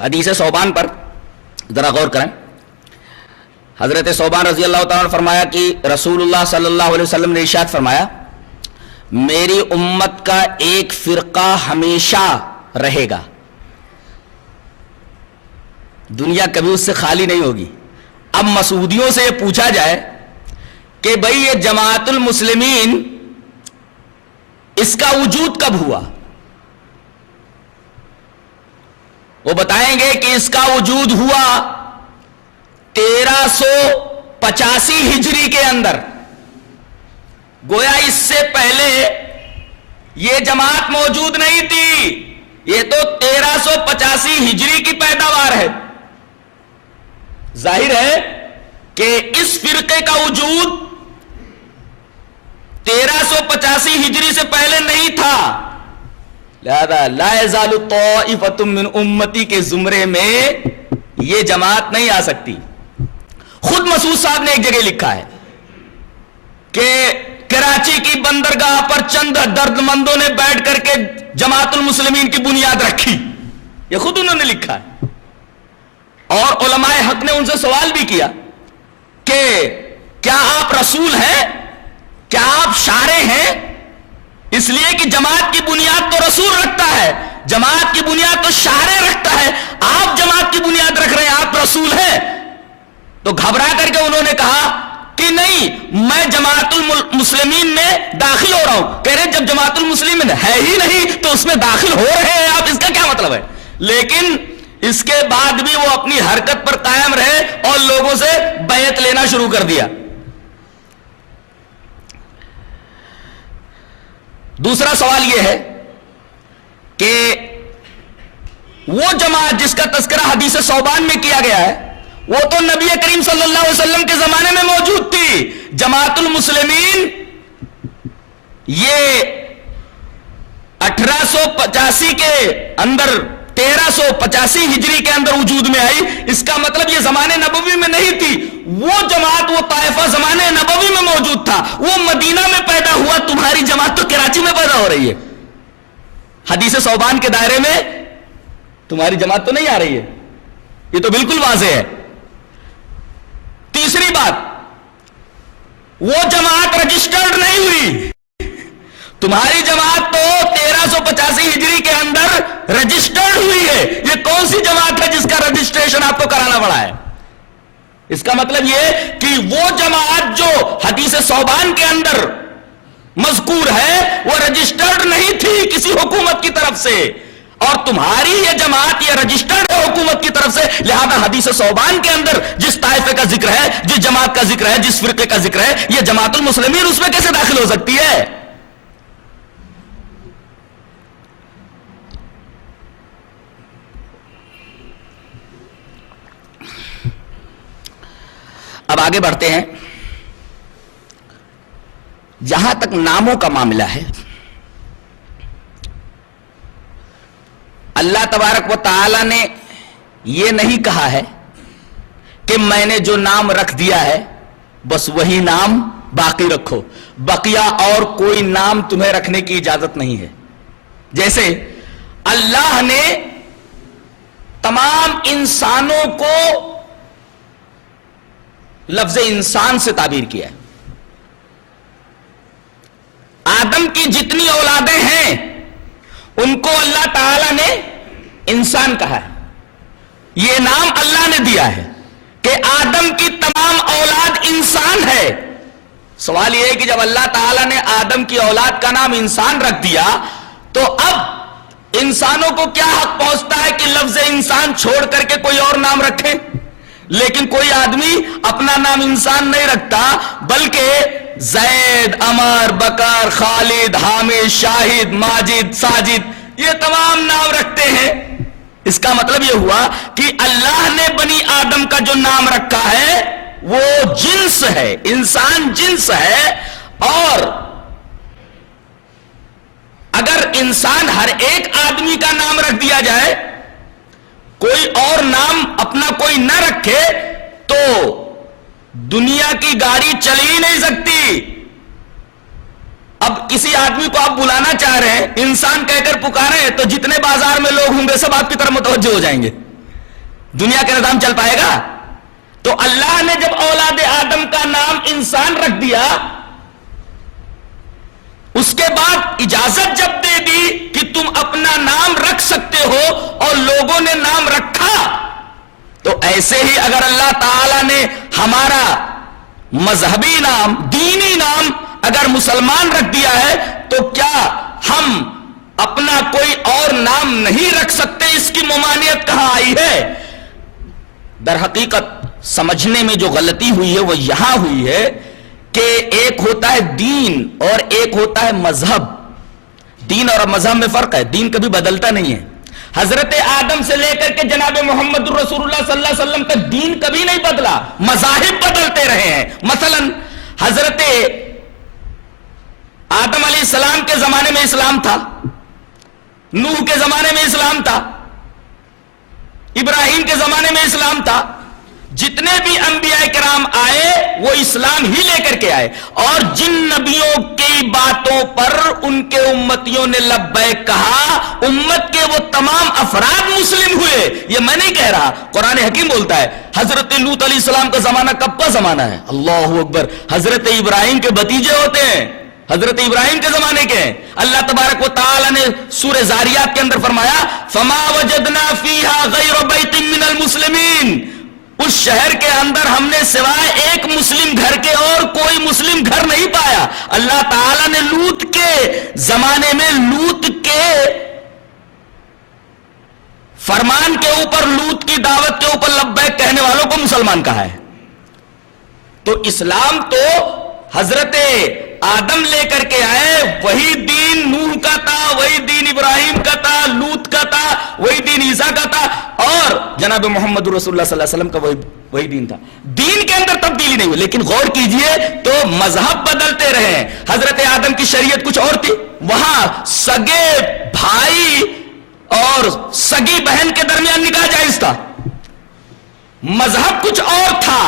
حدیث ثوبان پر ذرا غور کریں۔ حضرت ثوبان رضی اللہ تعالیٰ نے فرمایا کہ رسول اللہ صلی اللہ علیہ وسلم نے ارشاد فرمایا، میری امت کا ایک فرقہ ہمیشہ رہے گا، دنیا کبھی اس سے خالی نہیں ہوگی۔ اب مسعودیوں سے یہ پوچھا جائے کہ بھئی یہ جماعت المسلمین اس کا وجود کب ہوا؟ وہ بتائیں گے کہ اس کا وجود ہوا 1385 ہجری کے اندر۔ گویا اس سے پہلے یہ جماعت موجود نہیں تھی، یہ تو 1385 ہجری کی پیداوار ہے۔ ظاہر ہے کہ اس فرقے کا وجود 1385 ہجری سے پہلے نہیں تھا، لہذا لا یزال طائفۃ من امتی کے زمرے میں یہ جماعت نہیں آ سکتی۔ خود مسعود صاحب نے ایک جگہ لکھا ہے کہ کراچی کی بندرگاہ پر چند درد مندوں نے بیٹھ کر کے جماعت المسلمین کی بنیاد رکھی، یہ خود انہوں نے لکھا ہے۔ اور علماء حق نے ان سے سوال بھی کیا کہ کیا آپ رسول ہیں، کیا آپ شارع ہیں؟ اس لیے کہ جماعت کی بنیاد تو رسول رکھتا ہے، جماعت کی بنیاد تو شارع رکھتا ہے، آپ جماعت کی بنیاد رکھ رہے ہیں، آپ رسول ہیں؟ تو گھبرا کر کے انہوں نے کہا کہ نہیں، میں جماعت المسلمین میں داخل ہو رہا ہوں۔ کہہ رہے جب جماعت المسلمین ہے ہی نہیں تو اس میں داخل ہو رہے ہیں آپ، اس کا کیا مطلب ہے؟ لیکن اس کے بعد بھی وہ اپنی حرکت پر قائم رہے اور لوگوں سے بیعت لینا شروع کر دیا۔ دوسرا سوال یہ ہے کہ وہ جماعت جس کا تذکرہ حدیث ثوبان میں کیا گیا ہے وہ تو نبی کریم صلی اللہ علیہ وسلم کے زمانے میں موجود تھی۔ جماعت المسلمین یہ 1885 کے اندر 1385 ہجری کے اندر وجود میں آئی، اس کا مطلب یہ زمانے نبوی میں نہیں تھی۔ وہ جماعت، وہ طائفہ زمانے نبوی میں موجود تھا، وہ مدینہ میں پیدا ہوا، تمہاری جماعت تو کراچی میں پیدا ہو رہی ہے، حدیث ثوبان کے دائرے میں تمہاری جماعت تو نہیں آ رہی ہے، یہ تو بالکل واضح ہے۔ تیسری بات، وہ جماعت رجسٹرڈ نہیں ہوئی، تمہاری جماعت تو 1385 ہجری کے اندر رجسٹرڈ ہوئی ہے. یہ کون سی جماعت ہے جس کا رجسٹریشن آپ کو کرانا پڑا ہے؟ اس کا مطلب یہ کہ وہ جماعت جو حدیث ثوبان کے اندر مذکور ہے وہ رجسٹرڈ نہیں تھی کسی حکومت کی طرف سے، اور تمہاری یہ جماعت یہ رجسٹرڈ ہے حکومت کی طرف سے. لہذا حدیث ثوبان کے اندر جس طائفے کا ذکر ہے، جس جماعت کا ذکر ہے، جس فرقے کا ذکر ہے، یہ جماعت المسلمین اس میں کیسے داخل ہو سکتی ہے؟ اب آگے بڑھتے ہیں. جہاں تک ناموں کا معاملہ ہے، اللہ تبارک و تعالی نے یہ نہیں کہا ہے کہ میں نے جو نام رکھ دیا ہے بس وہی نام باقی رکھو، بقیہ اور کوئی نام تمہیں رکھنے کی اجازت نہیں ہے. جیسے اللہ نے تمام انسانوں کو لفظ انسان سے تعبیر کیا ہے. آدم کی جتنی اولادیں ہیں ان کو اللہ تعالی نے انسان کہا ہے. یہ نام اللہ نے دیا ہے کہ آدم کی تمام اولاد انسان ہے. سوال یہ ہے کہ جب اللہ تعالی نے آدم کی اولاد کا نام انسان رکھ دیا تو اب انسانوں کو کیا حق پہنچتا ہے کہ لفظ انسان چھوڑ کر کے کوئی اور نام رکھیں؟ لیکن کوئی آدمی اپنا نام انسان نہیں رکھتا، بلکہ زید، عمر، بکر، خالد، حامد، شاہد، ماجد، ساجد، یہ تمام نام رکھتے ہیں. اس کا مطلب یہ ہوا کہ اللہ نے بنی آدم کا جو نام رکھا ہے وہ جنس ہے، انسان جنس ہے. اور اگر انسان ہر ایک آدمی کا نام رکھ دیا جائے، کوئی اور نام اپنا کوئی نہ رکھے، تو دنیا کی گاڑی چل ہی نہیں سکتی. اب کسی آدمی کو آپ بلانا چاہ رہے ہیں، انسان کہہ کر پکارے تو جتنے بازار میں لوگ ہوں گے سب آپ کی طرف متوجہ ہو جائیں گے. دنیا کا نظام چل پائے گا؟ تو اللہ نے جب اولاد آدم کا نام انسان رکھ دیا، اس کے بعد اجازت جب دے دی کہ تم اپنا نام رکھ سکتے ہو اور لوگوں نے نام رکھا، تو ایسے ہی اگر اللہ تعالی نے ہمارا مذہبی نام، دینی نام اگر مسلمان رکھ دیا ہے تو کیا ہم اپنا کوئی اور نام نہیں رکھ سکتے؟ اس کی ممانعت کہاں آئی ہے؟ در حقیقت سمجھنے میں جو غلطی ہوئی ہے وہ یہاں ہوئی ہے کہ ایک ہوتا ہے دین اور ایک ہوتا ہے مذہب. دین اور مذہب میں فرق ہے. دین کبھی بدلتا نہیں ہے. حضرت آدم سے لے کر کے جناب محمد رسول اللہ صلی اللہ علیہ وسلم کا دین کبھی نہیں بدلا، مذاہب بدلتے رہے ہیں. مثلا حضرت آدم علیہ السلام کے زمانے میں اسلام تھا، نوح کے زمانے میں اسلام تھا، ابراہیم کے زمانے میں اسلام تھا. جتنے بھی انبیاء کرام آئے وہ اسلام ہی لے کر کے آئے، اور جن نبیوں کی باتوں پر ان کے امتیوں نے لبیک کہا، امت کے وہ تمام افراد مسلم ہوئے. یہ میں نہیں کہہ رہا، قرآن حکیم بولتا ہے. حضرت لوط علیہ السلام کا زمانہ کب کا زمانہ ہے؟ اللہ اکبر، حضرت ابراہیم کے بھتیجے ہوتے ہیں، حضرت ابراہیم کے زمانے کے ہیں. اللہ تبارک و تعالی نے سورہ زاریات کے اندر فرمایا فما وجدنا فیہا غیر بیت من المسلمین، اس شہر کے اندر ہم نے سوائے ایک مسلم گھر کے اور کوئی مسلم گھر نہیں پایا. اللہ تعالی نے لوط کے زمانے میں لوط کے فرمان کے اوپر، لوط کی دعوت کے اوپر لبیک کہنے والوں کو مسلمان کہا ہے. تو اسلام تو حضرت آدم لے کر کے آئے، وہی دین نوح کا تھا، وہی دین ابراہیم کا تھا، لوط کا تھا، وہی دین عیسیٰ کا تھا، اور جناب محمد رسول اللہ صلی اللہ علیہ وسلم کا وہی دین تھا. دین کے اندر تبدیلی نہیں ہوئی. لیکن غور کیجئے تو مذہب بدلتے رہے. حضرت آدم کی شریعت کچھ اور تھی، وہاں سگے بھائی اور سگی بہن کے درمیان نکاح جائز تھا. مذہب کچھ اور تھا،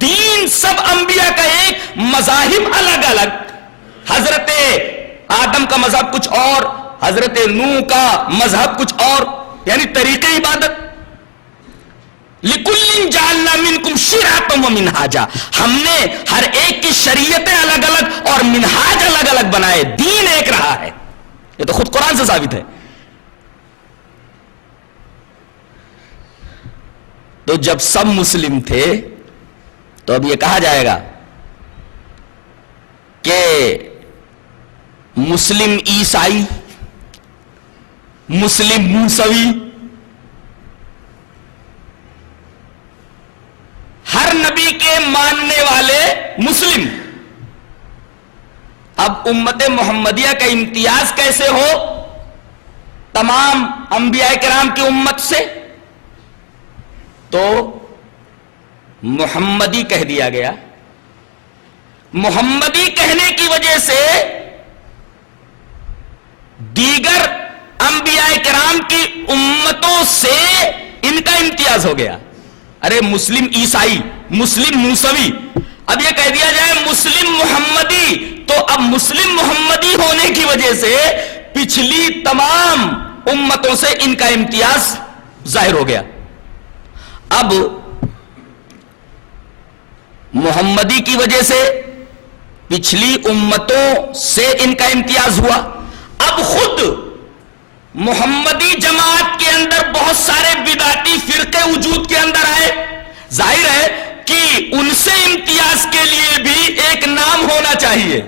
دین سب انبیاء کا ایک، مذاہب الگ الگ. حضرت آدم کا مذہب کچھ اور، حضرت نوح کا مذہب کچھ اور، یعنی طریقے عبادت. لِكُلٍّ جَعَلْنَا مِنْكُمْ شِرْعَةً وَمِنْهَاجًا، ہم نے ہر ایک کی شریعتیں الگ الگ اور منہاج الگ الگ بنائے، دین ایک رہا ہے. یہ تو خود قرآن سے ثابت ہے. تو جب سب مسلم تھے تو اب یہ کہا جائے گا کہ مسلم عیسائی، مسلم موسوی، ہر نبی کے ماننے والے مسلم. اب امت محمدیہ کا امتیاز کیسے ہو تمام انبیاء کرام کی امت سے؟ تو محمدی کہہ دیا گیا. محمدی کہنے کی وجہ سے دیگر انبیاء کرام کی امتوں سے ان کا امتیاز ہو گیا. ارے مسلم عیسائی، مسلم موسوی، اب یہ کہہ دیا جائے مسلم محمدی، تو اب مسلم محمدی ہونے کی وجہ سے پچھلی تمام امتوں سے ان کا امتیاز ظاہر ہو گیا. اب محمدی کی وجہ سے پچھلی امتوں سے ان کا امتیاز ہوا. اب خود محمدی جماعت کے اندر بہت سارے بدعتی فرقے وجود کے اندر آئے. ظاہر ہے کہ ان سے امتیاز کے لیے بھی ایک نام ہونا چاہیے.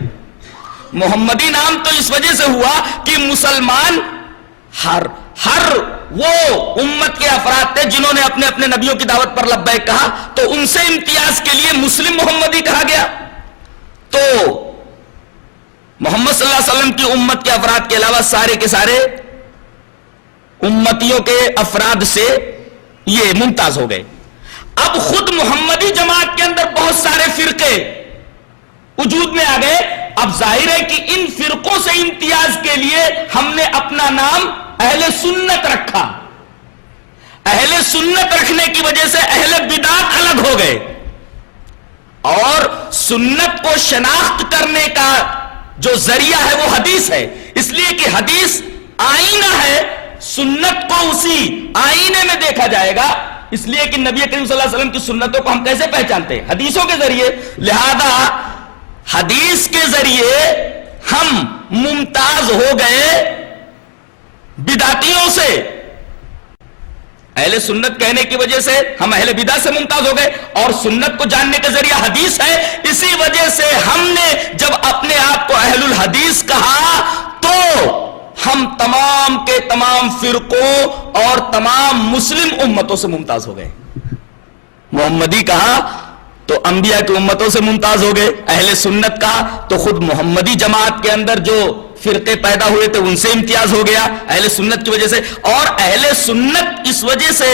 محمدی نام تو اس وجہ سے ہوا کہ مسلمان ہر وہ امت کے افراد تھے جنہوں نے اپنے اپنے نبیوں کی دعوت پر لبیک کہا، تو ان سے امتیاز کے لیے مسلم محمدی کہا گیا. تو محمد صلی اللہ علیہ وسلم کی امت کے افراد کے علاوہ سارے کے سارے امتیوں کے افراد سے یہ ممتاز ہو گئے. اب خود محمدی جماعت کے اندر بہت سارے فرقے وجود میں آ گئے. اب ظاہر ہے کہ ان فرقوں سے امتیاز کے لیے ہم نے اپنا نام اہل سنت رکھا. اہل سنت رکھنے کی وجہ سے اہل بدعت الگ ہو گئے. اور سنت کو شناخت کرنے کا جو ذریعہ ہے وہ حدیث ہے، اس لیے کہ حدیث آئینہ ہے. سنت کو اسی آئینے میں دیکھا جائے گا، اس لیے کہ نبی کریم صلی اللہ علیہ وسلم کی سنتوں کو ہم کیسے پہچانتے ہیں؟ حدیثوں کے ذریعے. لہذا حدیث کے ذریعے ہم ممتاز ہو گئے بدعتیوں سے. اہل سنت کہنے کی وجہ سے ہم اہل بدعت سے ممتاز ہو گئے، اور سنت کو جاننے کا ذریعہ حدیث ہے. اسی وجہ سے ہم نے جب اپنے آپ کو اہل الحدیث کہا تو ہم تمام کے تمام فرقوں اور تمام مسلم امتوں سے ممتاز ہو گئے. محمدی کہا تو انبیاء کی امتوں سے ممتاز ہو گئے. اہل سنت کہا تو خود محمدی جماعت کے اندر جو فرقے پیدا ہوئے تھے ان سے امتیاز ہو گیا اہل سنت کی وجہ سے. اور اہل سنت اس وجہ سے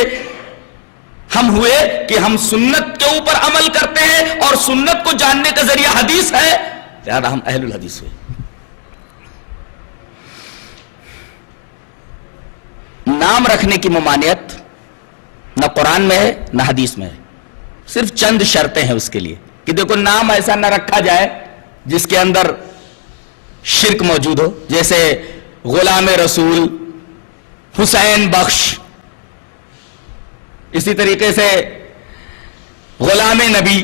ہم ہوئے کہ ہم سنت کے اوپر عمل کرتے ہیں اور سنت کو جاننے کا ذریعہ حدیث ہے، لہذا ہم اہل الحدیث ہوئے. نام رکھنے کی ممانعت نہ قرآن میں ہے نہ حدیث میں ہے. صرف چند شرطیں ہیں اس کے لیے کہ دیکھو نام ایسا نہ رکھا جائے جس کے اندر شرک موجود ہو، جیسے غلام رسول، حسین بخش، اسی طریقے سے غلام نبی.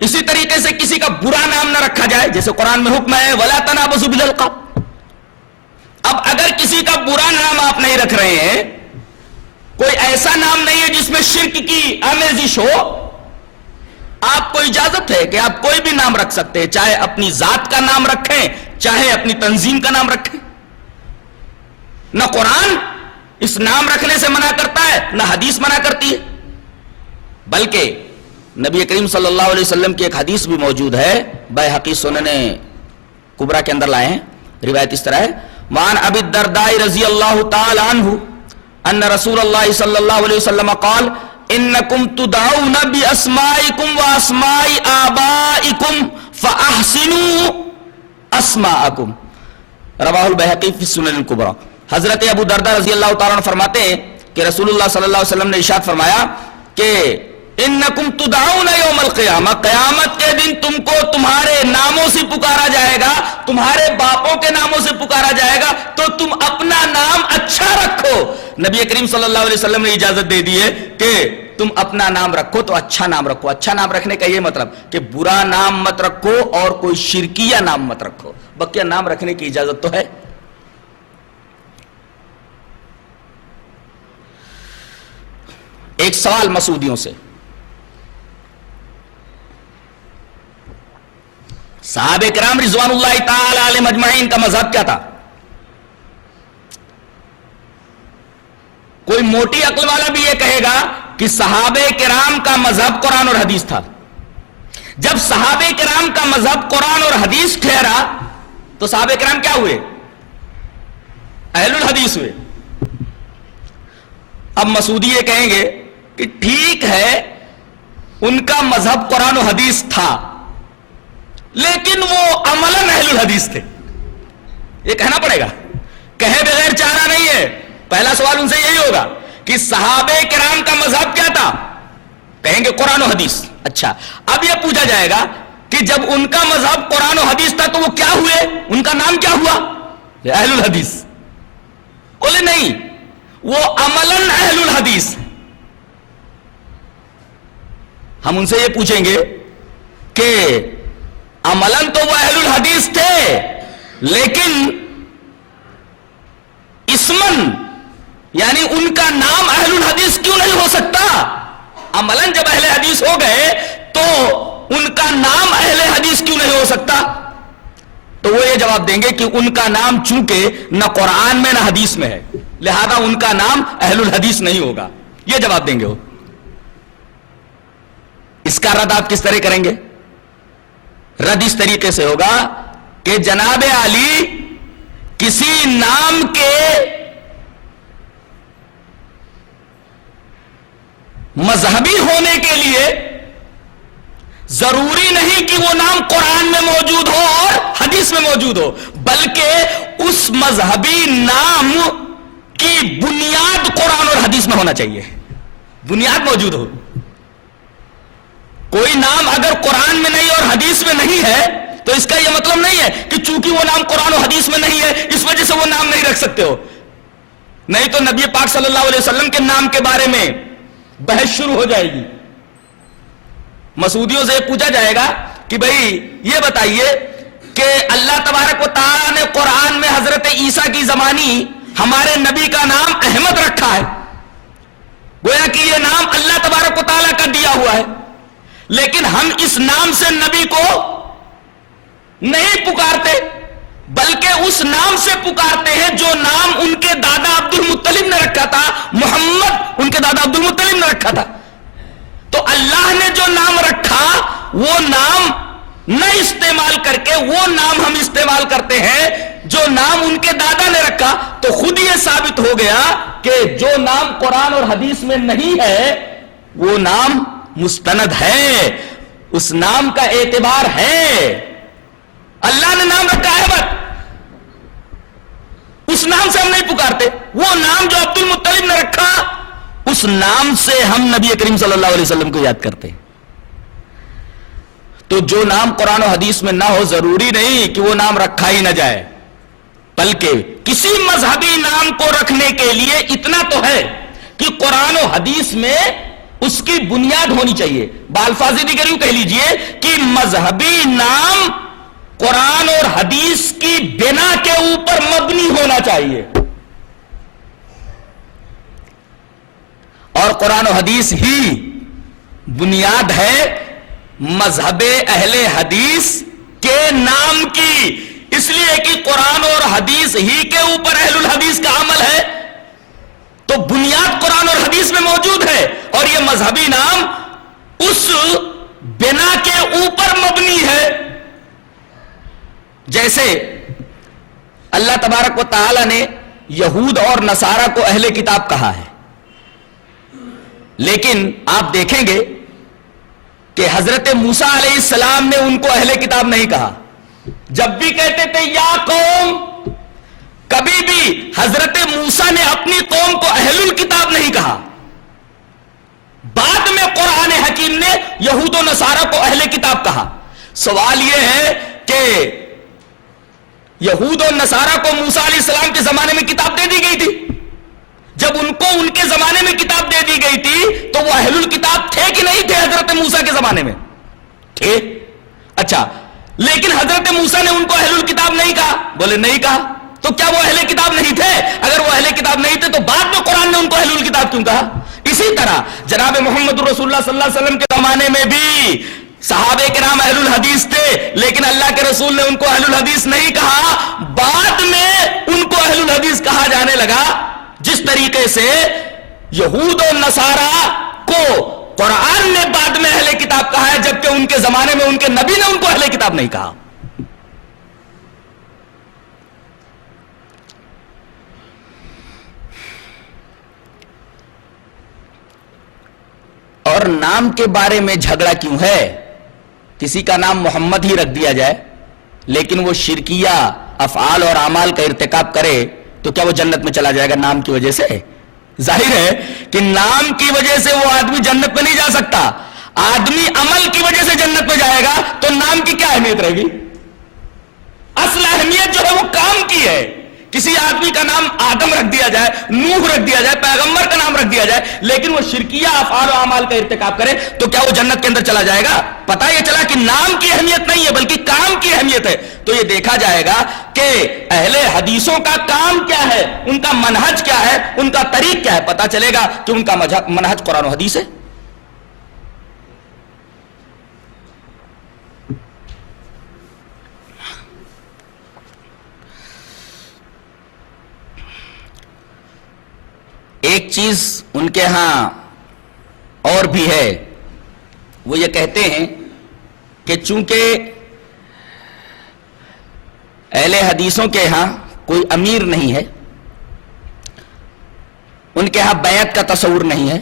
اسی طریقے سے کسی کا برا نام نہ رکھا جائے، جیسے قرآن میں حکم ہے وَلَا تَنَابَزُوا بِالْأَلْقَابِ. اب اگر کسی کا برا نام آپ نہیں رکھ رہے ہیں، کوئی ایسا نام نہیں ہے جس میں شرک کی آمیزش ہو، آپ کو اجازت ہے کہ آپ کوئی بھی نام رکھ سکتے ہیں، چاہے اپنی ذات کا نام رکھیں چاہے اپنی تنظیم کا نام رکھیں. نہ قرآن اس نام رکھنے سے منع کرتا ہے نہ حدیث منع کرتی ہے، بلکہ نبی کریم صلی اللہ علیہ وسلم کی ایک حدیث بھی موجود ہے، بیہقی سنن کبریٰ کے اندر لائے ہیں. روایت اس طرح ہے: وعن ابی الدرداء رضی اللہ تعالی عنہ ان رسول اللہ صلی اللہ علیہ وسلم قال انکم تدعون باسمائکم واسماء آبائکم فاحسنوا اسماءکم. رواہ البیہقی فی السنن الکبریٰ. حضرت ابو درداء رضی اللہ تعالیٰ عنہ فرماتے ہیں کہ رسول اللہ صلی اللہ علیہ وسلم نے ارشاد فرمایا کہ انکم تدعون یوم القیامہ، قیامت کے دن تم کو تمہارے ناموں سے پکارا جائے گا، تمہارے باپوں کے ناموں سے پکارا جائے گا، تو تم اپنا نام اچھا رکھو. نبی کریم صلی اللہ علیہ وسلم نے اجازت دے دی ہے کہ تم اپنا نام رکھو تو اچھا نام رکھو. اچھا نام رکھنے کا یہ مطلب کہ برا نام مت رکھو اور کوئی شرکیہ نام مت رکھو، بقیہ نام رکھنے کی اجازت تو ہے. ایک سوال مسعودیوں سے، صحابہ کرام رضوان اللہ تعالی علیہم اجمعین کا مذہب کیا تھا؟ کوئی موٹی عقل والا بھی یہ کہے گا کہ صحابہ کرام کا مذہب قرآن اور حدیث تھا۔ جب صحابہ کرام کا مذہب قرآن اور حدیث ٹھہرا تو صحابہ کرام کیا ہوئے؟ اہل الحدیث ہوئے۔ اب مسعودی یہ کہیں گے کہ ٹھیک ہے ان کا مذہب قرآن و حدیث تھا لیکن وہ عملاً اہل الحدیث تھے، یہ کہنا پڑے گا، کہے بغیر چارہ نہیں ہے۔ پہلا سوال ان سے یہی ہوگا کہ صحابہ کرام کا مذہب کیا تھا؟ کہیں گے قرآن و حدیث۔ اچھا، اب یہ پوچھا جائے گا کہ جب ان کا مذہب قرآن و حدیث تھا تو وہ کیا ہوئے؟ ان کا نام کیا ہوا؟ اہل الحدیث۔ بولے نہیں، وہ عملاً اہل الحدیث۔ ہم ان سے یہ پوچھیں گے کہ عملاً تو وہ اہل الحدیث تھے لیکن اسمن یعنی ان کا نام اہل الحدیث کیوں نہیں ہو سکتا؟ عملاً جب اہل حدیث ہو گئے تو ان کا نام اہل حدیث کیوں نہیں ہو سکتا؟ تو وہ یہ جواب دیں گے کہ ان کا نام چونکہ نہ قرآن میں نہ حدیث میں ہے لہذا ان کا نام اہل الحدیث نہیں ہوگا، یہ جواب دیں گے وہ۔ اس کا رد آپ کس طرح کریں گے؟ رد اس طریقے سے ہوگا کہ جناب علی کسی نام کے مذہبی ہونے کے لیے ضروری نہیں کہ وہ نام قرآن میں موجود ہو اور حدیث میں موجود ہو، بلکہ اس مذہبی نام کی بنیاد قرآن اور حدیث میں ہونا چاہیے، بنیاد موجود ہو۔ کوئی نام اگر قرآن میں نہیں اور حدیث میں نہیں ہے تو اس کا یہ مطلب نہیں ہے کہ چونکہ وہ نام قرآن و حدیث میں نہیں ہے اس وجہ سے وہ نام نہیں رکھ سکتے ہو، نہیں تو نبی پاک صلی اللہ علیہ وسلم کے نام کے بارے میں بحث شروع ہو جائے گی۔ مسعودیوں سے پوچھا جائے گا کہ بھئی یہ بتائیے کہ اللہ تبارک و تعالیٰ نے قرآن میں حضرت عیسیٰ کی زمانی ہمارے نبی کا نام احمد رکھا ہے، گویا کہ یہ نام اللہ تبارک و تعالیٰ کا دیا ہوا ہے، لیکن ہم اس نام سے نبی کو نہیں پکارتے بلکہ اس نام سے پکارتے ہیں جو نام ان کے دادا عبد المطلب نے رکھا تھا، محمد ان کے دادا عبد المطلب نے رکھا تھا۔ تو اللہ نے جو نام رکھا وہ نام نہ استعمال کر کے وہ نام ہم استعمال کرتے ہیں جو نام ان کے دادا نے رکھا، تو خود یہ ثابت ہو گیا کہ جو نام قرآن اور حدیث میں نہیں ہے وہ نام مستند ہے، اس نام کا اعتبار ہے۔ اللہ نے نام رکھا ہے بس اس نام سے ہم نہیں پکارتے، وہ نام جو عبد المطلب نے رکھا اس نام سے ہم نبی کریم صلی اللہ علیہ وسلم کو یاد کرتے ہیں۔ تو جو نام قرآن و حدیث میں نہ ہو ضروری نہیں کہ وہ نام رکھا ہی نہ جائے، بلکہ کسی مذہبی نام کو رکھنے کے لیے اتنا تو ہے کہ قرآن و حدیث میں اس کی بنیاد ہونی چاہیے۔ بالفاظ دیگر یوں کہہ لیجئے کہ مذہبی نام قرآن اور حدیث کی بنا کے اوپر مبنی ہونا چاہیے، اور قرآن و حدیث ہی بنیاد ہے مذہب اہل حدیث کے نام کی، اس لیے کہ قرآن اور حدیث ہی کے اوپر اہل الحدیث کا عمل ہے، تو بنیاد قرآن اور حدیث میں موجود ہے اور یہ مذہبی نام اس بنا کے اوپر مبنی ہے۔ جیسے اللہ تبارک و تعالی نے یہود اور نصارہ کو اہل کتاب کہا ہے، لیکن آپ دیکھیں گے کہ حضرت موسیٰ علیہ السلام نے ان کو اہل کتاب نہیں کہا، جب بھی کہتے تھے یا قوم، کبھی بھی حضرت موسیٰ نے اپنی قوم کو اہل الکتاب نہیں کہا۔ بعد میں قرآن حکیم نے یہود و نصارہ کو اہل کتاب کہا۔ سوال یہ ہے کہ یہود و نصارہ کو موسیٰ علیہ السلام کے زمانے میں کتاب دے دی گئی تھی، جب ان کو ان کے زمانے میں کتاب دے دی گئی تھی تو وہ اہل الکتاب تھے کہ نہیں تھے؟ حضرت موسیٰ کے زمانے میں تھے۔ اچھا، لیکن حضرت موسیٰ نے ان کو اہل الکتاب نہیں کہا، بولے نہیں کہا، تو کیا وہ اہل کتاب نہیں تھے؟ اگر وہ اہل کتاب نہیں تھے تو بعد میں قرآن نے ان کو اہل الکتاب کیوں کہا؟ اسی طرح جناب محمد رسول اللہ صلی اللہ علیہ وسلم کے زمانے میں بھی صحابہ کرام اہل الحدیث تھے، لیکن اللہ کے رسول نے ان کو اہل الحدیث نہیں کہا، بعد میں ان کو اہل الحدیث کہا جانے لگا۔ جس طریقے سے یہود و نصارہ کو قرآن نے بعد میں اہل کتاب کہا ہے، جبکہ ان کے زمانے میں ان کے نبی نے ان کو اہل کتاب نہیں کہا۔ اور نام کے بارے میں جھگڑا کیوں ہے؟ کسی کا نام محمد ہی رکھ دیا جائے لیکن وہ شرکیہ افعال اور اعمال کا ارتکاب کرے تو کیا وہ جنت میں چلا جائے گا نام کی وجہ سے؟ ظاہر ہے کہ نام کی وجہ سے وہ آدمی جنت میں نہیں جا سکتا۔ آدمی عمل کی وجہ سے جنت میں جائے گا تو نام کی کیا اہمیت رہے گی؟ اصل اہمیت جو ہے وہ کام کی ہے۔ کسی آدمی کا نام آدم رکھ دیا جائے، نوح رکھ دیا جائے، پیغمبر کا نام رکھ دیا جائے، لیکن وہ شرکیہ افعال و اعمال کا ارتکاب کرے تو کیا وہ جنت کے اندر چلا جائے گا؟ پتہ یہ چلا کہ نام کی اہمیت نہیں ہے بلکہ کام کی اہمیت ہے۔ تو یہ دیکھا جائے گا کہ اہل حدیثوں کا کام کیا ہے، ان کا منہج کیا ہے، ان کا طریق کیا ہے، پتہ چلے گا کہ ان کا منہج قرآن و حدیث ہے۔ ایک چیز ان کے ہاں اور بھی ہے، وہ یہ کہتے ہیں کہ چونکہ اہل حدیثوں کے ہاں کوئی امیر نہیں ہے، ان کے ہاں بیعت کا تصور نہیں ہے،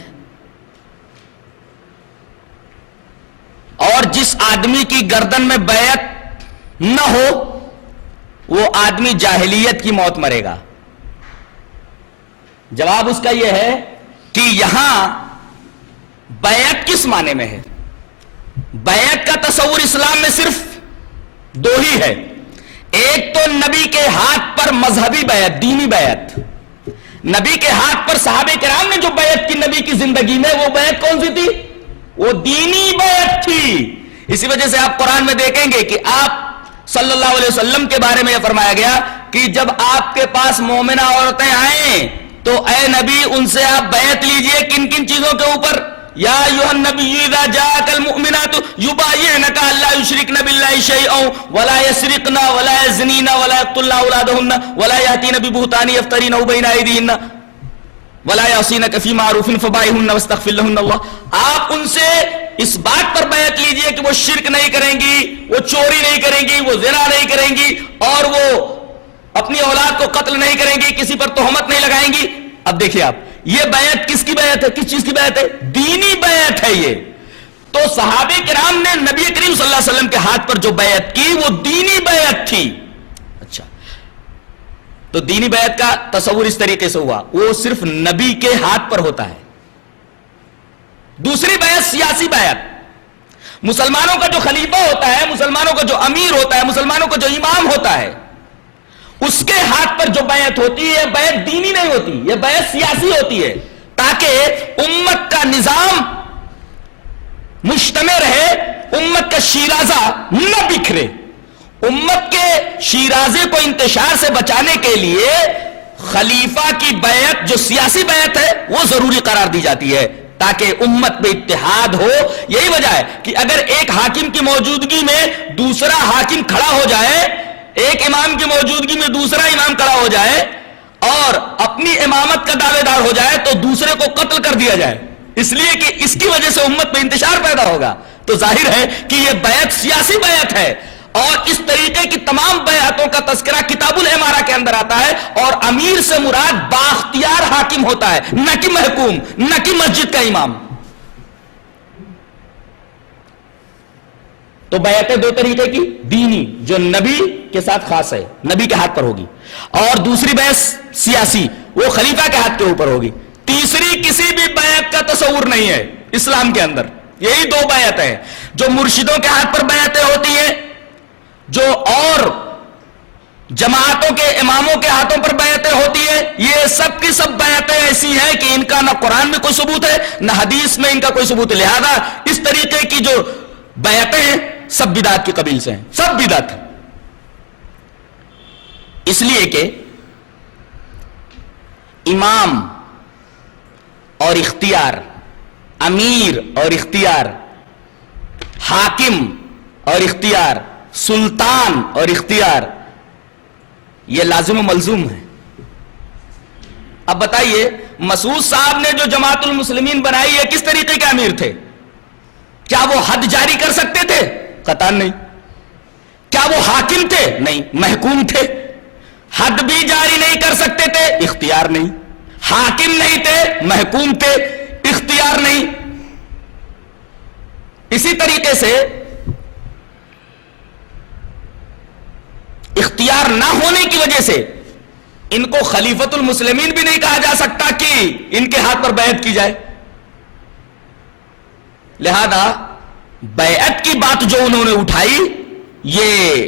اور جس آدمی کی گردن میں بیعت نہ ہو وہ آدمی جاہلیت کی موت مرے گا۔ جواب اس کا یہ ہے کہ یہاں بیعت کس معنی میں ہے؟ بیعت کا تصور اسلام میں صرف دو ہی ہے، ایک تو نبی کے ہاتھ پر مذہبی بیعت، دینی بیعت۔ نبی کے ہاتھ پر صحابہ کرام نے جو بیعت کی نبی کی زندگی میں، وہ بیعت کون سی تھی؟ وہ دینی بیعت تھی۔ اسی وجہ سے آپ قرآن میں دیکھیں گے کہ آپ صلی اللہ علیہ وسلم کے بارے میں یہ فرمایا گیا کہ جب آپ کے پاس مومنہ عورتیں آئیں تو اے نبی ان سے آپ بیعت لیجئے۔ کن کن چیزوں کے اوپر؟ یا ایھا النبی اذا جاءک المؤمنات یبایعنک الا یشرکن باللہ شیئا ولا یسرقن ولا یزنین ولا یقتلن اولادہن ولا یأتین ببہتان یفترینہ بین ایدیہن ولا یعصینک فی معروف فبایعہن واستغفر لہن اللہ۔ آپ ان سے اس بات پر بیعت لیجئے کہ وہ شرک نہیں کریں گی، وہ چوری نہیں کریں گی، وہ زنا نہیں کریں گی، اور وہ اپنی اولاد کو قتل نہیں کریں گی، کسی پر تہمت نہیں لگائیں گی۔ اب دیکھیے آپ، یہ بیعت کس کی بیعت ہے؟ کس چیز کی بیعت ہے؟ دینی بیعت ہے یہ۔ تو صحابہ کرام نے نبی کریم صلی اللہ علیہ وسلم کے ہاتھ پر جو بیعت کی وہ دینی بیعت تھی۔ اچھا، تو دینی بیعت کا تصور اس طریقے سے ہوا، وہ صرف نبی کے ہاتھ پر ہوتا ہے۔ دوسری بیعت سیاسی بیعت، مسلمانوں کا جو خلیفہ ہوتا ہے، مسلمانوں کا جو امیر ہوتا ہے، مسلمانوں کا جو امام ہوتا ہے، اس کے ہاتھ پر جو بیعت ہوتی ہے، بیعت دینی نہیں ہوتی، یہ بیعت سیاسی ہوتی ہے، تاکہ امت کا نظام مجتمع رہے، امت کا شیرازہ نہ بکھرے۔ امت کے شیرازے کو انتشار سے بچانے کے لیے خلیفہ کی بیعت جو سیاسی بیعت ہے وہ ضروری قرار دی جاتی ہے تاکہ امت میں اتحاد ہو۔ یہی وجہ ہے کہ اگر ایک حاکم کی موجودگی میں دوسرا حاکم کھڑا ہو جائے، ایک امام کی موجودگی میں دوسرا امام کھڑا ہو جائے اور اپنی امامت کا دعوے دار ہو جائے تو دوسرے کو قتل کر دیا جائے، اس لیے کہ اس کی وجہ سے امت میں انتشار پیدا ہوگا۔ تو ظاہر ہے کہ یہ بیعت سیاسی بیعت ہے، اور اس طریقے کی تمام بیعتوں کا تذکرہ کتاب الامارہ کے اندر آتا ہے، اور امیر سے مراد بااختیار حاکم ہوتا ہے، نہ کہ محکوم، نہ کہ مسجد کا امام۔ تو بیعتیں دو طریقے کی، دینی جو نبی کے ساتھ خاص ہے، نبی کے ہاتھ پر ہوگی، اور دوسری بیعت سیاسی، وہ خلیفہ کے ہاتھ کے اوپر ہوگی۔ تیسری کسی بھی بیعت کا تصور نہیں ہے اسلام کے اندر۔ یہی دو بیعت ہیں، جو مرشدوں کے ہاتھ پر بیعتیں ہوتی ہیں، جو اور جماعتوں کے اماموں کے ہاتھوں پر بیعتیں ہوتی ہیں، یہ سب کی سب بیعتیں ایسی ہیں کہ ان کا نہ قرآن میں کوئی ثبوت ہے نہ حدیث میں ان کا کوئی ثبوت ہے۔ لہذا اس طریقے کی جو بیعتیں ہیں سب بدعت کی قبیل سے ہیں، سب بدعت ہیں۔ اس لیے کہ امام اور اختیار، امیر اور اختیار، حاکم اور اختیار، سلطان اور اختیار، یہ لازم و ملزوم ہے۔ اب بتائیے مسعود صاحب نے جو جماعت المسلمین بنائی ہے کس طریقے کے امیر تھے؟ کیا وہ حد جاری کر سکتے تھے؟ قطعاً نہیں۔ کیا وہ حاکم تھے؟ نہیں، محکوم تھے۔ حد بھی جاری نہیں کر سکتے تھے، اختیار نہیں۔ حاکم نہیں تھے، محکوم تھے، اختیار نہیں۔ اسی طریقے سے اختیار نہ ہونے کی وجہ سے ان کو خلیفۃ المسلمین بھی نہیں کہا جا سکتا کہ ان کے ہاتھ پر بیعت کی جائے۔ لہذا بیعت کی بات جو انہوں نے اٹھائی یہ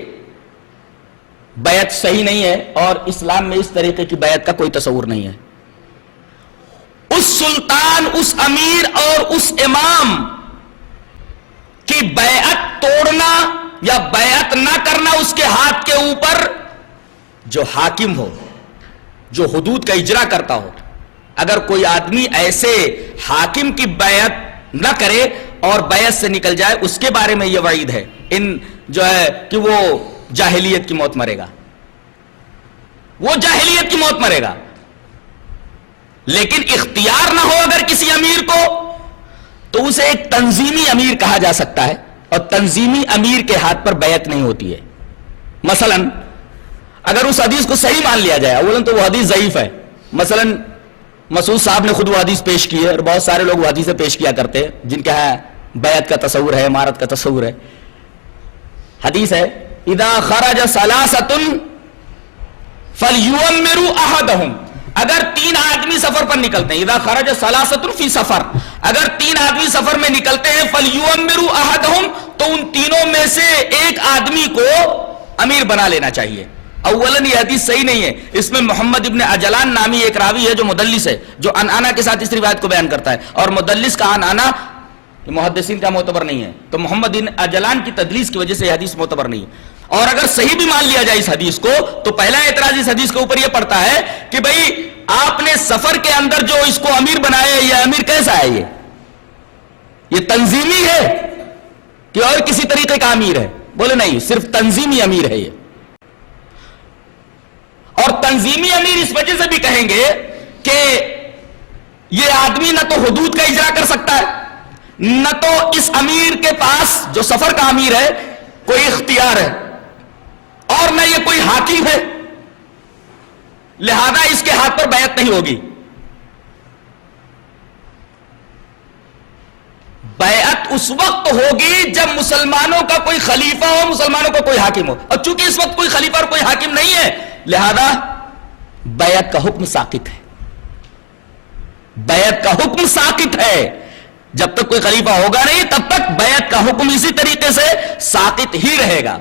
بیعت صحیح نہیں ہے، اور اسلام میں اس طریقے کی بیعت کا کوئی تصور نہیں ہے۔ اس سلطان، اس امیر اور اس امام کی بیعت توڑنا یا بیعت نہ کرنا اس کے ہاتھ کے اوپر جو حاکم ہو، جو حدود کا اجرا کرتا ہو۔ اگر کوئی آدمی ایسے حاکم کی بیعت نہ کرے اور بیعت سے نکل جائے، اس کے بارے میں یہ وعید ہے جو ہے کہ وہ جاہلیت کی موت مرے گا، وہ جاہلیت کی موت مرے گا۔ لیکن اختیار نہ ہو اگر کسی امیر کو تو اسے ایک تنظیمی امیر کہا جا سکتا ہے، اور تنظیمی امیر کے ہاتھ پر بیعت نہیں ہوتی ہے۔ مثلا اگر اس حدیث کو صحیح مان لیا جائے، اولاً تو وہ حدیث ضعیف ہے۔ مثلا مسعود صاحب نے خود وہ حدیث پیش کی ہے، اور بہت سارے لوگ وہ حدیثیں پیش کیا کرتے ہیں جن کے ہاں بیعت کا تصور ہے، امارت کا تصور ہے۔ حدیث ہے اذا خرج ثلاثۃ فلیؤمروا احدهم، اگر تین آدمی سفر پر نکلتے ہیں، اذا خرج ثلاثۃ فی سفر، اگر تین آدمی سفر میں نکلتے ہیں، فلیؤمروا احدهم، تو ان تینوں میں سے ایک آدمی کو امیر بنا لینا چاہیے۔ اولاً یہ حدیث صحیح نہیں ہے، اس میں محمد ابن عجلان نامی ایک راوی ہے جو مدلس ہے، جو عنعنہ کے ساتھ اس روایت کو بیان کرتا ہے، اور مدلس کا عنعنہ محدثین کا معتبر نہیں ہے، تو محمد بن عجلان کی تدلیس کی وجہ سے یہ حدیث معتبر نہیں ہے۔ اور اگر صحیح بھی مان لیا جائے اس حدیث کو، تو پہلا اعتراض اس حدیث کے اوپر یہ پڑتا ہے کہ بھئی آپ نے سفر کے اندر جو اس کو امیر بنایا، یہ امیر کیسا ہے؟ یہ تنظیمی ہے کہ اور کسی طریقے کا امیر ہے؟ بولے نہیں، صرف تنظیمی امیر ہے یہ۔ اور تنظیمی امیر اس وجہ سے بھی کہیں گے کہ یہ آدمی نہ تو حدود کا اجرا کر سکتا ہے، نہ تو اس امیر کے پاس جو سفر کا امیر ہے کوئی اختیار ہے، اور نہ یہ کوئی حاکم ہے، لہذا اس کے ہاتھ پر بیعت نہیں ہوگی۔ بیعت اس وقت ہوگی جب مسلمانوں کا کوئی خلیفہ ہو، مسلمانوں کا کوئی حاکم ہو، اور چونکہ اس وقت کوئی خلیفہ اور کوئی حاکم نہیں ہے، لہذا بیعت کا حکم ساقط ہے۔ بیعت کا حکم ساقط ہے، جب تک کوئی خلیفہ ہوگا نہیں تب تک بیعت کا حکم اسی طریقے سے ساقط ہی رہے گا۔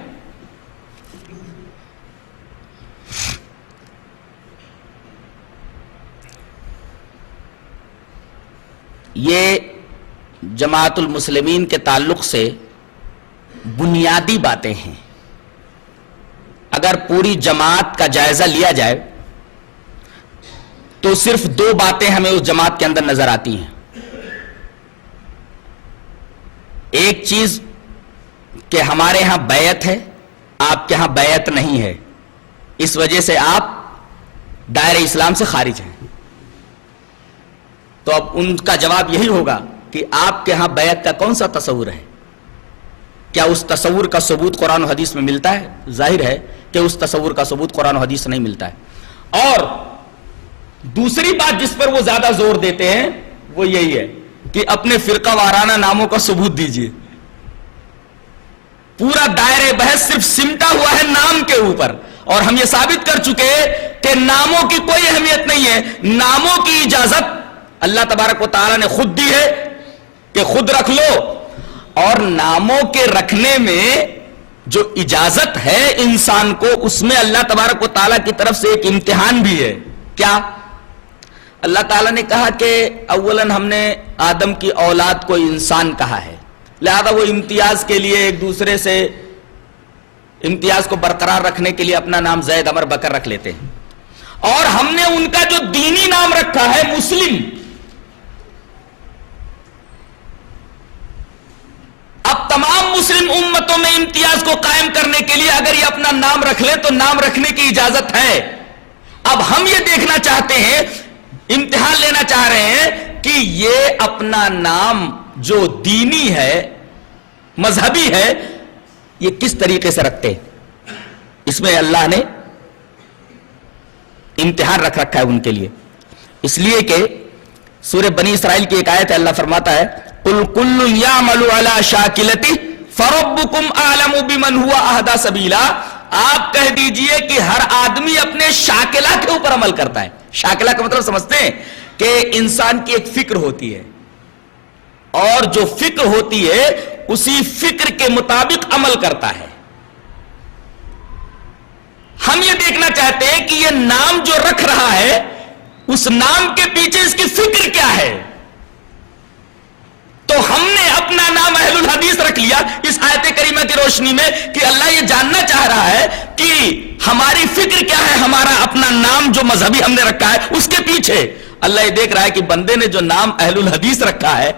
یہ جماعت المسلمین کے تعلق سے بنیادی باتیں ہیں۔ اگر پوری جماعت کا جائزہ لیا جائے تو صرف دو باتیں ہمیں اس جماعت کے اندر نظر آتی ہیں۔ ایک چیز کہ ہمارے ہاں بیعت ہے، آپ کے ہاں بیعت نہیں ہے، اس وجہ سے آپ دائرہ اسلام سے خارج ہیں۔ تو اب ان کا جواب یہی ہوگا کہ آپ کے ہاں بیعت کا کون سا تصور ہے؟ کیا اس تصور کا ثبوت قرآن و حدیث میں ملتا ہے؟ ظاہر ہے کہ اس تصور کا ثبوت قرآن و حدیث سے نہیں ملتا ہے۔ اور دوسری بات جس پر وہ زیادہ زور دیتے ہیں وہ یہی ہے کہ اپنے فرقہ وارانہ ناموں کا ثبوت دیجیے۔ پورا دائرہ بحث صرف سمٹا ہوا ہے نام کے اوپر، اور ہم یہ ثابت کر چکے کہ ناموں کی کوئی اہمیت نہیں ہے۔ ناموں کی اجازت اللہ تبارک و تعالی نے خود دی ہے کہ خود رکھ لو، اور ناموں کے رکھنے میں جو اجازت ہے انسان کو، اس میں اللہ تبارک و تعالی کی طرف سے ایک امتحان بھی ہے۔ کیا؟ اللہ تعالیٰ نے کہا کہ اولاً ہم نے آدم کی اولاد کو انسان کہا ہے، لہذا وہ امتیاز کے لیے ایک دوسرے سے امتیاز کو برقرار رکھنے کے لیے اپنا نام زید عمر بکر رکھ لیتے ہیں، اور ہم نے ان کا جو دینی نام رکھا ہے مسلم، اب تمام مسلم امتوں میں امتیاز کو قائم کرنے کے لیے اگر یہ اپنا نام رکھ لیں تو نام رکھنے کی اجازت ہے. اب ہم یہ دیکھنا چاہتے ہیں, امتحان لینا چاہ رہے ہیں کہ یہ اپنا نام جو دینی ہے, مذہبی ہے, یہ کس طریقے سے رکھتے ہیں. اس میں اللہ نے امتحان رکھ رکھا ہے ان کے لیے, اس لیے کہ سورہ بنی اسرائیل کی ایک آیت ہے, اللہ فرماتا ہے قُلْ كُلٌّ يَعْمَلُ عَلَى شَاكِلَتِهِ فَرَبُّكُمْ أَعْلَمُ بِمَنْ هُوَ أَهْدَى سَبِيلًا. آپ کہہ دیجئے کہ ہر آدمی اپنے شاکلہ کے اوپر عمل کرتا ہے. شاکلہ کا مطلب سمجھتے ہیں کہ انسان کی ایک فکر ہوتی ہے, اور جو فکر ہوتی ہے اسی فکر کے مطابق عمل کرتا ہے. ہم یہ دیکھنا چاہتے ہیں کہ یہ نام جو رکھ رہا ہے اس نام کے پیچھے اس کی فکر کیا ہے. تو ہم نے اپنا نام اہل الحدیث رکھ لیا اس آیت کریمہ کی روشنی میں کہ اللہ یہ جاننا چاہ رہا ہے کہ ہماری فکر کیا ہے. ہمارا اپنا نام جو مذہبی ہم نے رکھا ہے اس کے پیچھے اللہ یہ دیکھ رہا ہے کہ بندے نے جو نام اہل الحدیث رکھا ہے,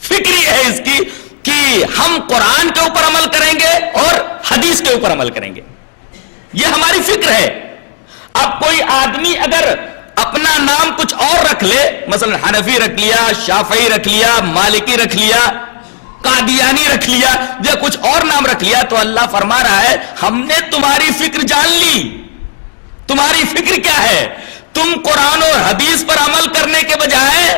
فکر یہ ہے اس کی کہ ہم قرآن کے اوپر عمل کریں گے اور حدیث کے اوپر عمل کریں گے. یہ ہماری فکر ہے. اب کوئی آدمی اگر اپنا نام کچھ اور رکھ لے, مثلا حنفی رکھ لیا, شافعی رکھ لیا, مالکی رکھ لیا, قادیانی رکھ لیا, یا کچھ اور نام رکھ لیا, تو اللہ فرما رہا ہے ہم نے تمہاری فکر جان لی. تمہاری فکر کیا ہے؟ تم قرآن اور حدیث پر عمل کرنے کے بجائے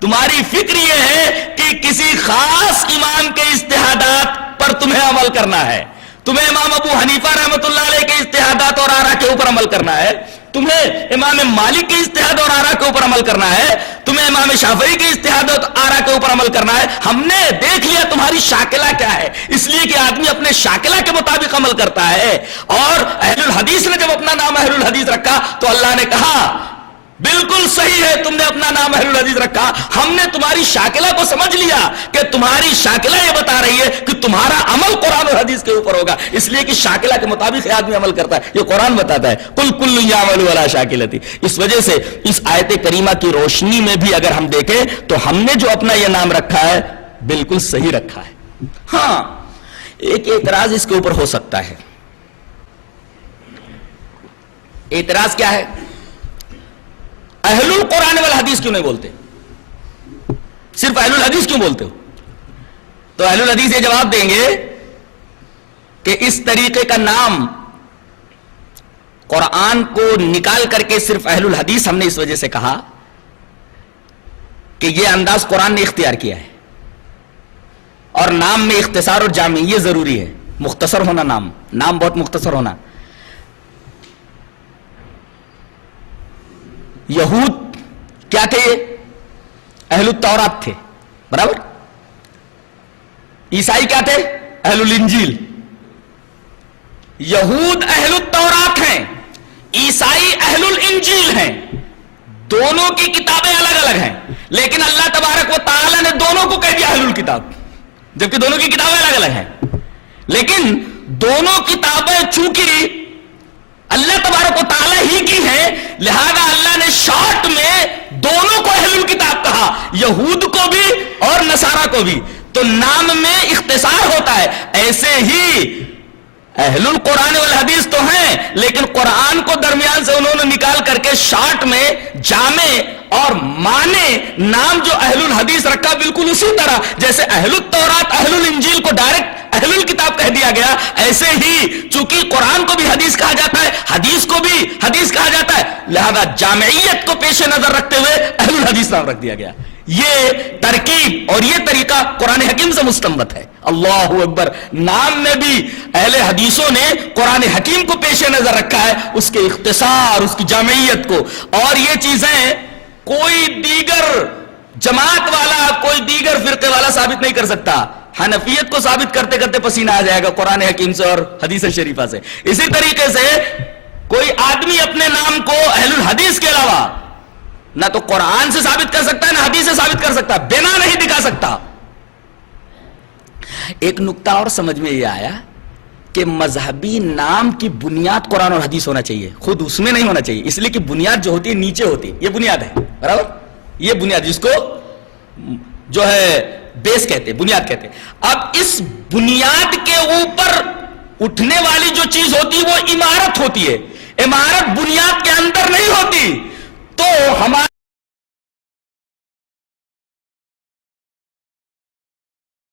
تمہاری فکر یہ ہے کہ کسی خاص امام کے اجتہادات پر تمہیں عمل کرنا ہے. تمہیں امام ابو حنیفہ رحمۃ اللہ علیہ کے اجتہادات اور آراء کے اوپر عمل کرنا ہے, تمہیں امام مالک کے اجتہاد اور آراء کے اوپر عمل کرنا ہے, تمہیں امام شافعی کے اجتہاد اور آراء کے اوپر عمل کرنا ہے. ہم نے دیکھ لیا تمہاری شاکلہ کیا ہے, اس لیے کہ آدمی اپنے شاکلہ کے مطابق عمل کرتا ہے. اور اہل الحدیث نے جب اپنا نام اہل الحدیث رکھا تو اللہ نے کہا بالکل صحیح ہے تم نے اپنا نام اہل الحدیث رکھا, ہم نے تمہاری شاکلہ کو سمجھ لیا کہ تمہاری شاکلہ یہ بتا رہی ہے کہ تمہارا عمل قرآن اور حدیث کے اوپر ہوگا, اس لیے کہ شاکلہ کے مطابق آدمی عمل کرتا ہے. یہ قرآن بتاتا ہے قُلْ كُلٌّ يَعْمَلُ عَلَى شَاكِلَتِهِ. اس وجہ سے اس آیت کریمہ کی روشنی میں بھی اگر ہم دیکھیں تو ہم نے جو اپنا یہ نام رکھا ہے بالکل صحیح رکھا ہے. ہاں, ایک اعتراض اس کے اوپر ہو سکتا ہے. اعتراض کیا ہے؟ اہل القرآن والحدیث کیوں نہیں بولتے, صرف اہل الحدیث کیوں بولتے ہو؟ تو اہل الحدیث یہ جواب دیں گے کہ اس طریقے کا نام قرآن کو نکال کر کے صرف اہل الحدیث ہم نے اس وجہ سے کہا کہ یہ انداز قرآن نے اختیار کیا ہے, اور نام میں اختصار اور جامع یہ ضروری ہے. مختصر ہونا, نام بہت مختصر ہونا. یہود کیا تھے؟ اہل التورات تھے, برابر. عیسائی کیا تھے؟ اہل الانجیل. یہود اہل التورات ہیں, عیسائی اہل الانجیل ہیں. دونوں کی کتابیں الگ الگ ہیں, لیکن اللہ تبارک و تعالی نے دونوں کو کہہ دیا اہل الکتاب, جبکہ دونوں کی کتابیں الگ الگ ہیں. لیکن دونوں کتابیں چونکہ اللہ تبارک و تعالی ہی کی ہے, لہذا اللہ نے شارٹ میں دونوں کو اہل الکتاب کہا, یہود کو بھی اور نصارہ کو بھی. تو نام میں اختصار ہوتا ہے. ایسے ہی اہل القرآن والحدیث تو ہیں, لیکن قرآن کو درمیان سے انہوں نے نکال کر کے شارٹ میں جامع اور معنی نام جو اہل الحدیث رکھا, بالکل اسی طرح جیسے اہل التورات اہل الانجیل کو ڈائریکٹ اہل الکتاب کہہ دیا گیا, ایسے ہی چونکہ قرآن کو بھی حدیث کہا جاتا ہے, حدیث کو بھی حدیث کہا جاتا ہے, لہذا جامعیت کو پیش نظر رکھتے ہوئے اہل الحدیث نام رکھ دیا گیا. یہ ترکیب اور یہ طریقہ قرآن حکیم سے مستنبط ہے. اللہ اکبر. نام میں بھی اہل حدیثوں نے قرآن حکیم کو پیش نظر رکھا ہے, اس کے اختصار, اس کی جامعیت کو. اور یہ چیزیں کوئی دیگر جماعت والا, کوئی دیگر فرقے والا ثابت نہیں کر سکتا. حنفیت کو ثابت کرتے کرتے پسینہ آ جائے گا قرآن حکیم سے اور حدیث شریفہ سے. اسی طریقے سے کوئی آدمی اپنے نام کو اہل الحدیث کے علاوہ نہ تو قرآن سے ثابت کر سکتا ہے نہ حدیث سے ثابت کر سکتا, بنا نہیں دکھا سکتا. ایک نقطہ اور سمجھ میں یہ آیا کہ مذہبی نام کی بنیاد قرآن اور حدیث ہونا چاہیے, خود اس میں نہیں ہونا چاہیے, اس لیے کہ بنیاد جو ہوتی ہے نیچے ہوتی ہے. یہ بنیاد ہے, برابر. یہ بنیاد جس کو جو ہے بیس کہتے ہیں، بنیاد کہتے ہیں. اب اس بنیاد کے اوپر اٹھنے والی جو چیز ہوتی ہے وہ عمارت ہوتی ہے. عمارت بنیاد کے اندر نہیں ہوتی. تو ہمارے